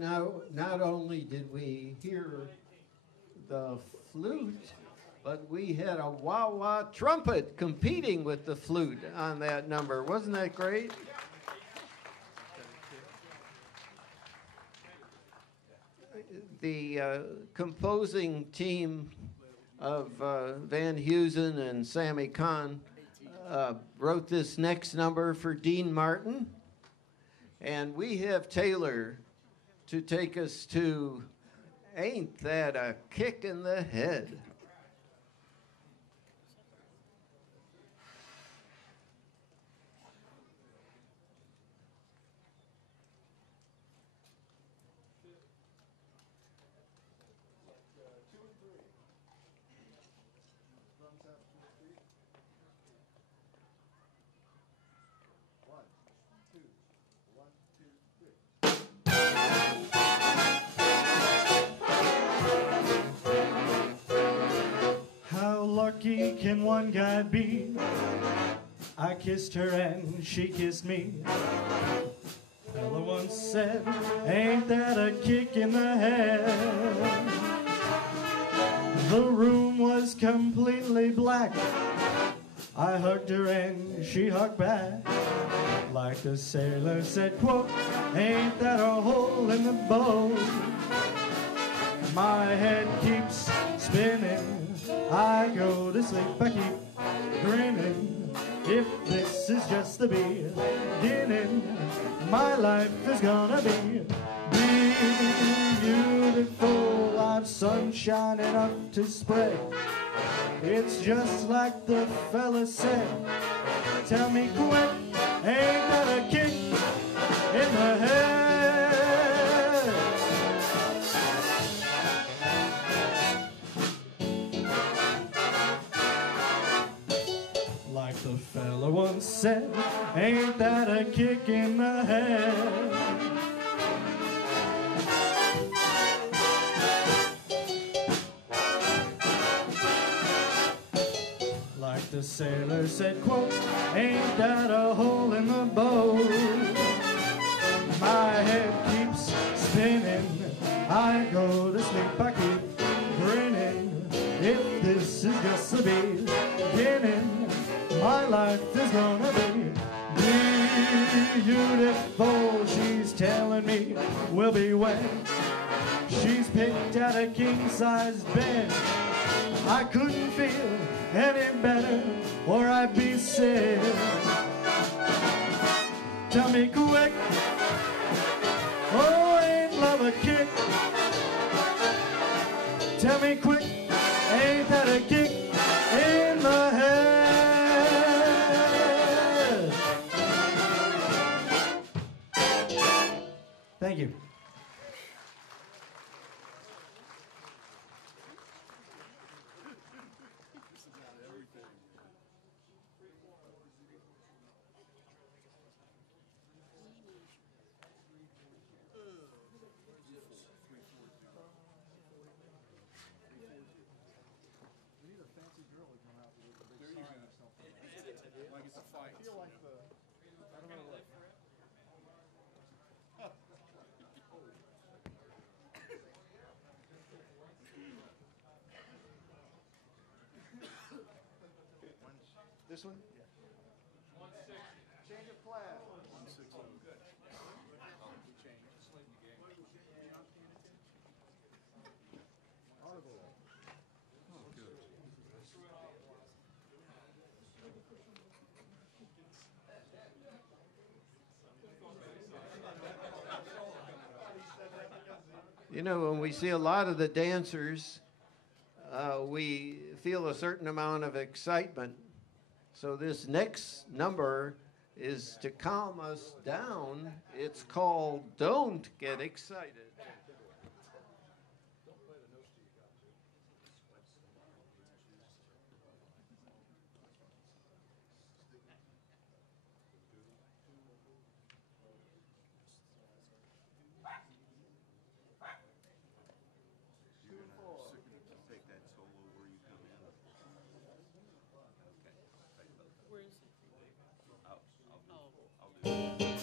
not only did we hear the flute, but we had a wah-wah trumpet competing with the flute on that number. Wasn't that great? The composing team of Van Heusen and Sammy Kahn wrote this next number for Dean Martin. And we have Taylor to take us to Ain't That a Kick in the Head? How lucky can one guy be? I kissed her and she kissed me. Fella once said, ain't that a kick in the head? The room was completely black. I hugged her and she hugged back. Like the sailor said, quote, ain't that a hole in the boat? My head keeps spinning. I go to sleep, I keep grinning. If this is just the beginning, my life is gonna be beautiful. I've sunshine enough to spread. It's just like the fella said. Tell me quick, ain't that a kick in the head? Like the fella once said, ain't that a kick in the head? Like the sailor said, quote, ain't that a hole in the boat? My head keeps spinning. I go to sleep, I keep grinning. If this is just the beginning, my life is gonna be beautiful. She's telling me we'll be wed. She's picked out a king-size bed. I couldn't feel any better, or I'd be sick. Tell me quick, oh, ain't love a kick? Tell me quick, ain't that a kick in the head? Thank you. We need a fancy girl to come out with a big sign or something. Like it's a fight. I feel like the, I don't know what. This one? Yeah. 160. Change of flag. 160. Good. We change. Audible. Oh, good. You know, when we see a lot of the dancers, we feel a certain amount of excitement. So this next number is to calm us down. It's called Don't Get Excited. Take that solo where you come in. Okay. Where is it? I'll do it.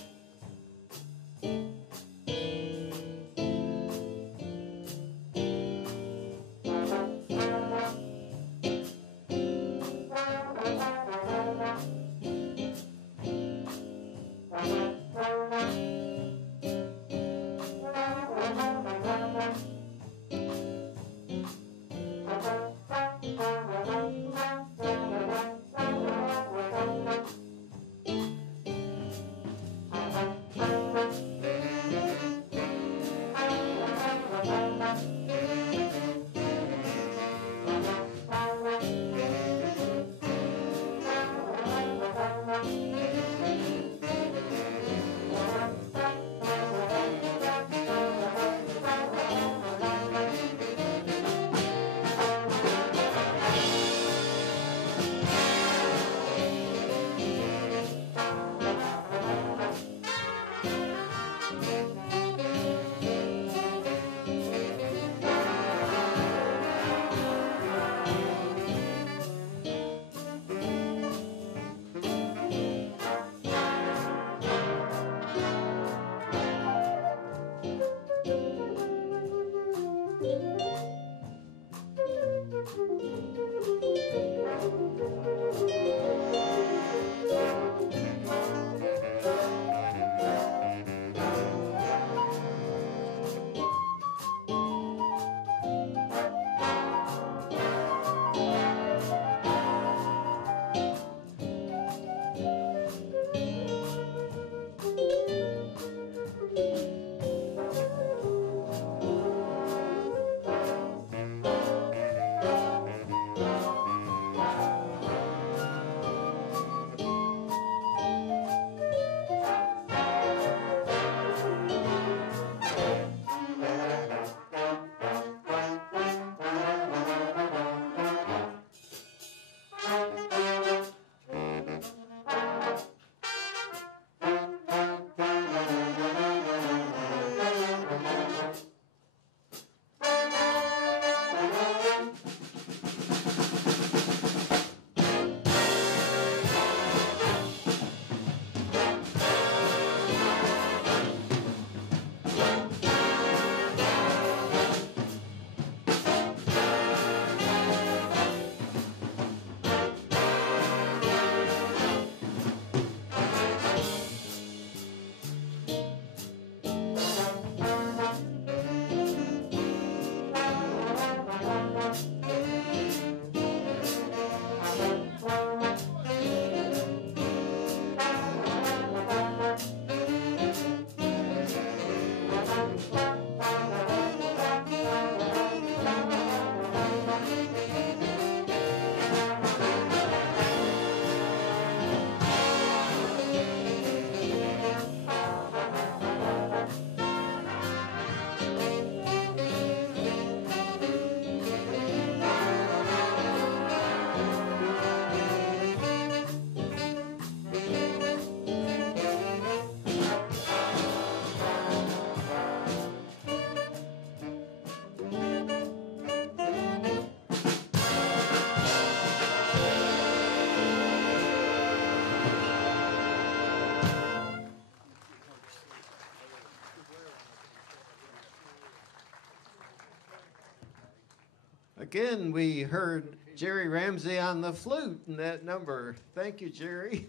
Again, we heard Jerry Ramsey on the flute in that number. Thank you, Jerry.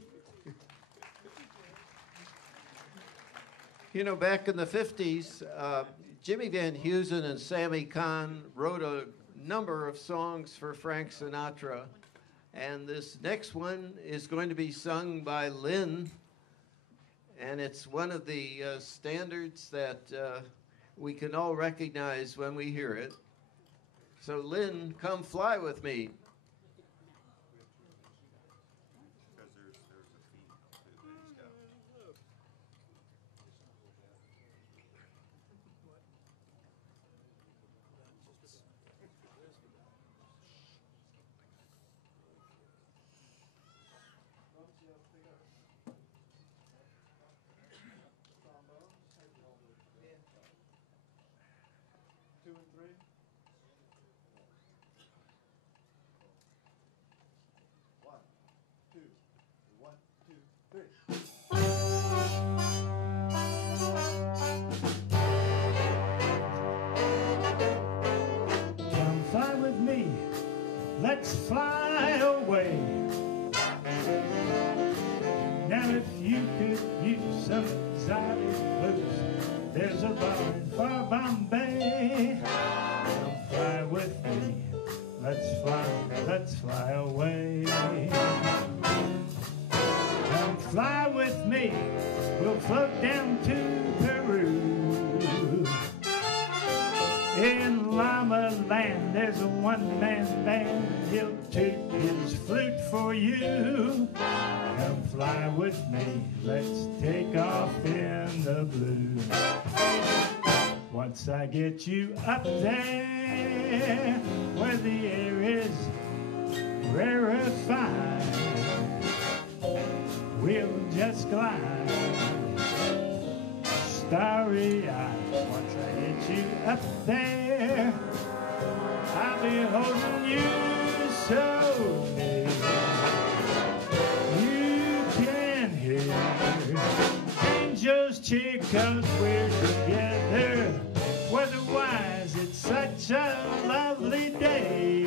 You know, back in the 50s, Jimmy Van Heusen and Sammy Kahn wrote a number of songs for Frank Sinatra. And this next one is going to be sung by Lynn. And it's one of the standards that we can all recognize when we hear it. So Lynn, come fly with me. Because there's a fee that he's got. Two and three. One, two, one, two, three. Come fly with me, let's fly away. Now if you could use some exotic booze, there's a bar in far Bombay. Come fly with me, let's fly away. Come fly with me, we'll float down to Peru. In Llama Land, there's a one-man band. He'll toot his flute for you. Come fly with me, let's take off in the blue. Once I get you up there, where the air is rarefied, we'll just glide starry-eyed. Once I get you up there, I'll be holding you so near. You can hear angels cheer 'cause we're together. Weather-wise, it's such a lovely day.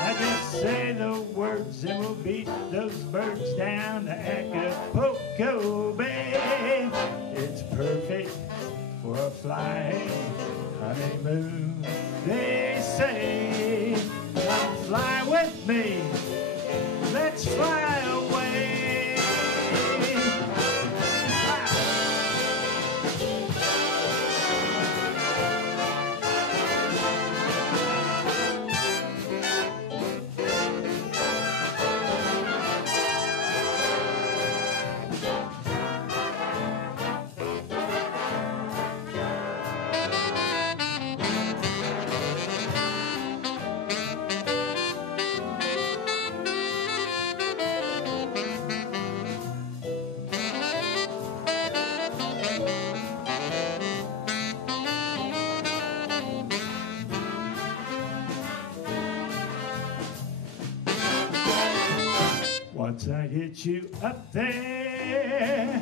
I just say the words and we'll beat those birds down to Acapulco Bay. It's perfect for a flying honeymoon, they say. Come fly with me, let's fly away. Once I get you up there,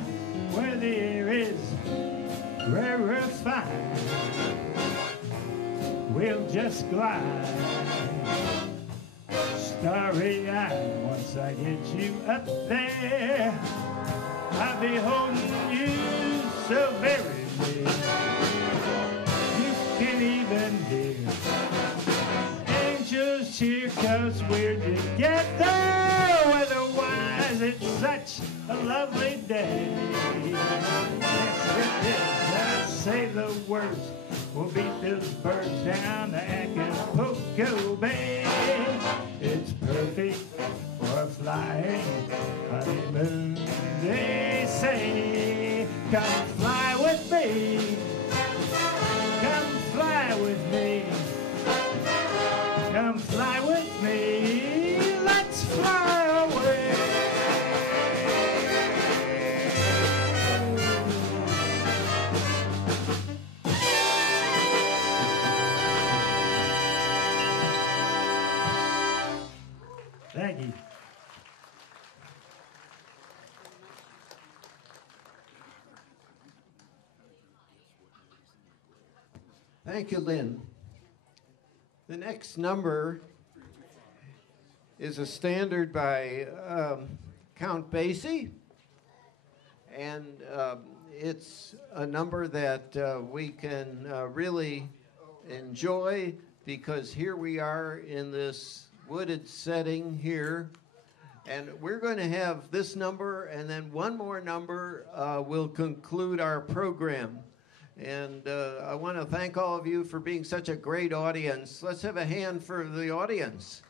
where the air is rarefied, we'll just glide starry-eyed. Once I get you up there, I'll be holding you so very near. You can even hear angels cheer 'cause we're together. Weather-wise, it's such a lovely day. Yes, it is. Just say the words, we'll beat those birds down to Acapulco Bay. It's perfect for a flying honeymoon, they say. Come fly with me, come fly with me, come fly with me, let's fly away. Thank you. Thank you, Lynn. next number is a standard by Count Basie, and it's a number that we can really enjoy because here we are in this wooded setting here, and we're going to have this number and then one more number will conclude our program. And I want to thank all of you for being such a great audience. Let's have a hand for the audience.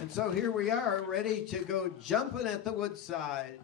And so here we are, ready to go jumping at the woodside.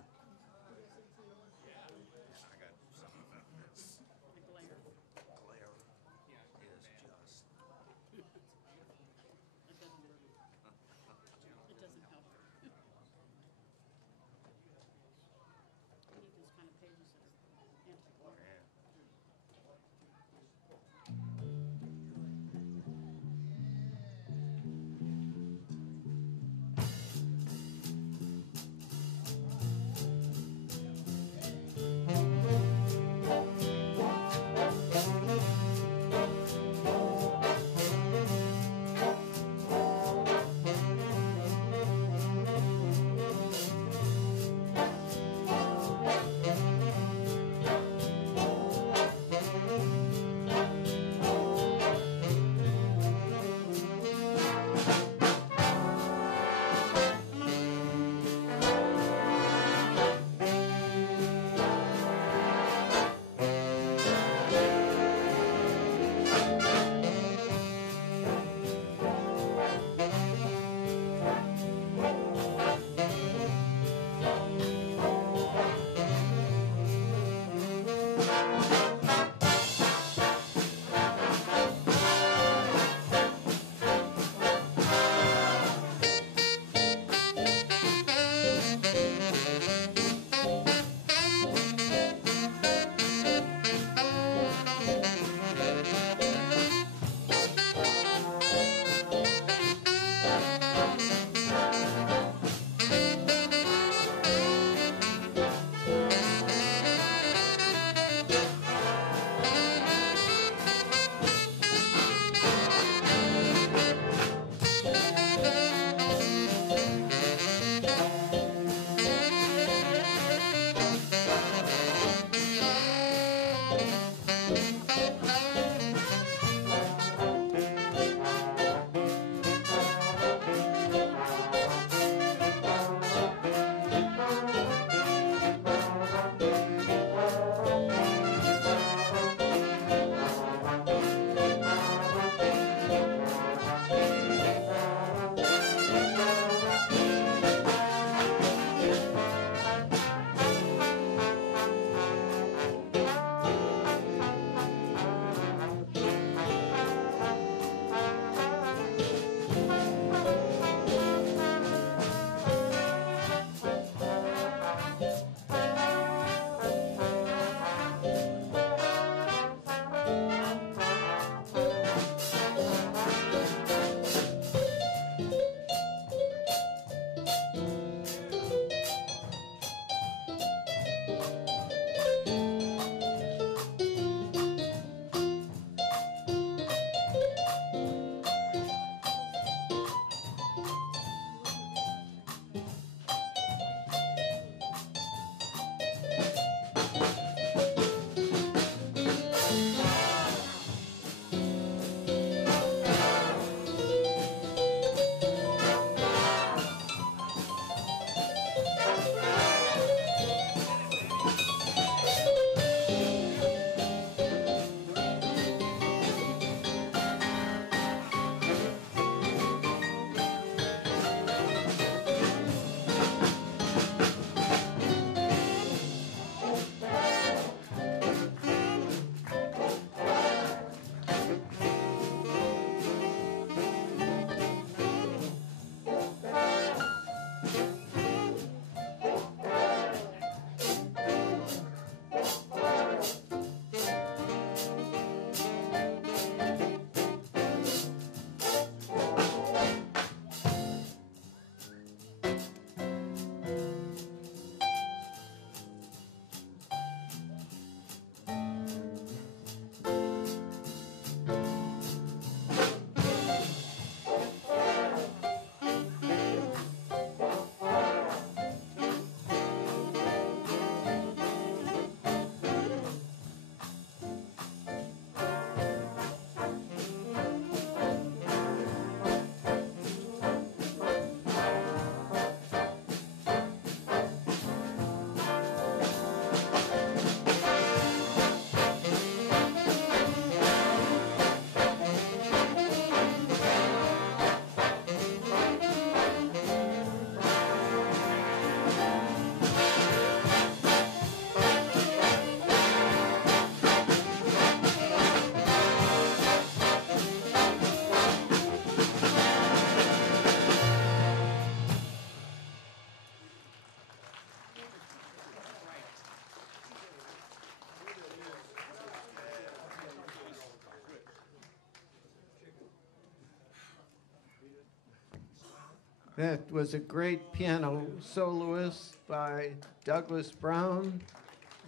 That was a great piano soloist by Douglas Brown,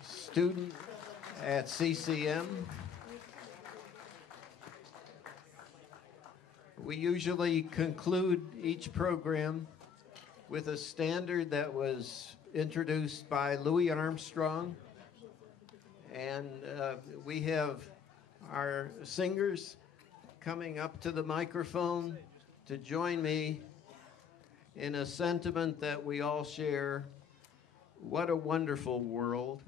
student at CCM. We usually conclude each program with a standard that was introduced by Louis Armstrong. And we have our singers coming up to the microphone to join me in a sentiment that we all share. What a wonderful world.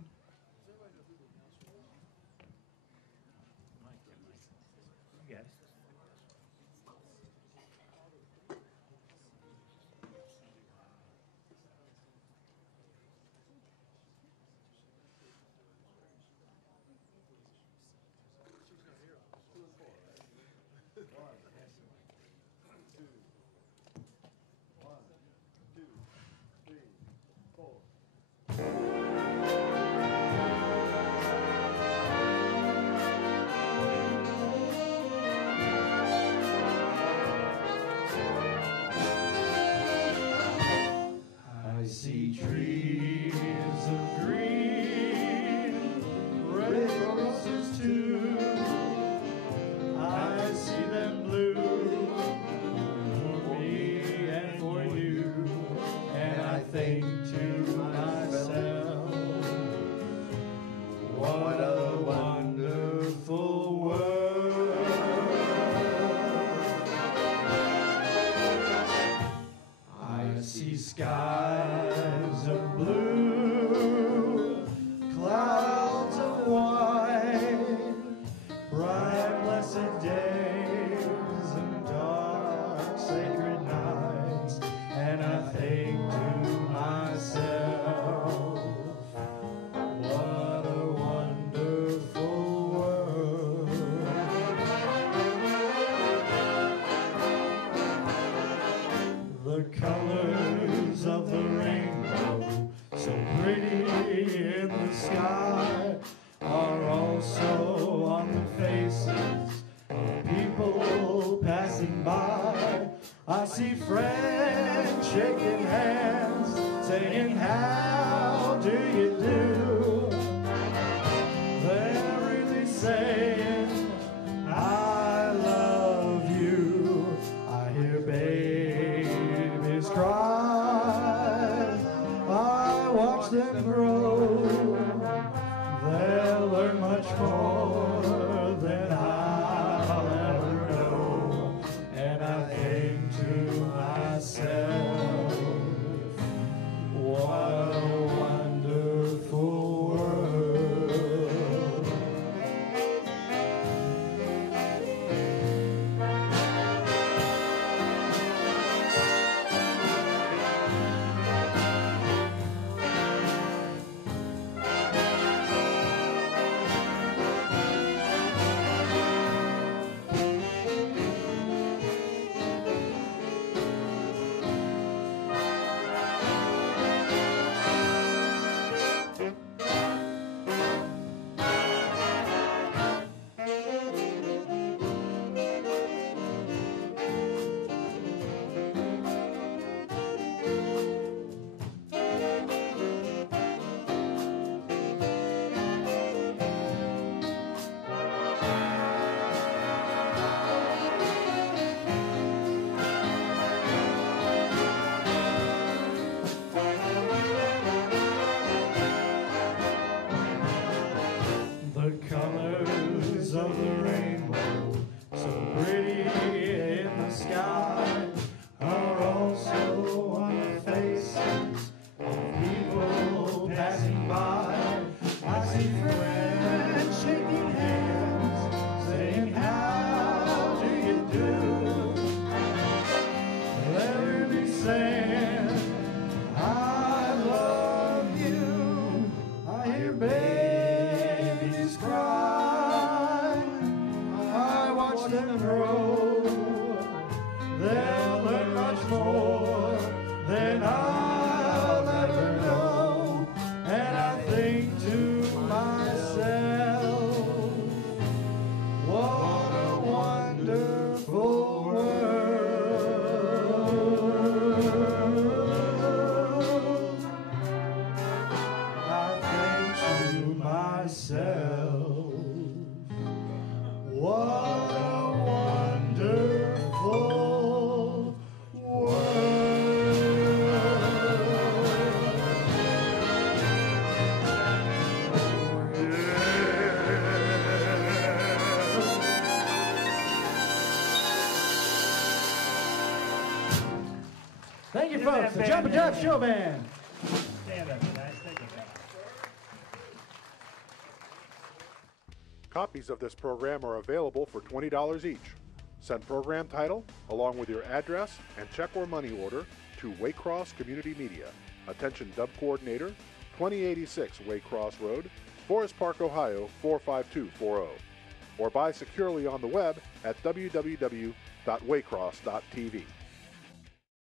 I see trees of green, red roses too. I see them blue for me and for you. And I think to myself, what a wonderful world. I see skies of blue, clouds of white, bright blessed days and dark sacred nights, and I think to myself, what a wonderful world. The colors of the rainbow, so pretty in the sky, are also on the faces of people passing by. I see friends shaking hands, saying, how do you do? They're really saying, I love you. I hear babies cry, I watch them grow. They'll learn much more than I'll ever know. And I think to myself, what a wonderful world. Thank you, folks. The Jumpin' Jacks Show Band. Stand up, guys. Thank you. Copies of this program are available for $20 each. Send program title, along with your address and check or money order to Waycross Community Media. Attention Dub Coordinator, 2086 Waycross Road, Forest Park, Ohio, 45240. Or buy securely on the web at www.waycross.tv.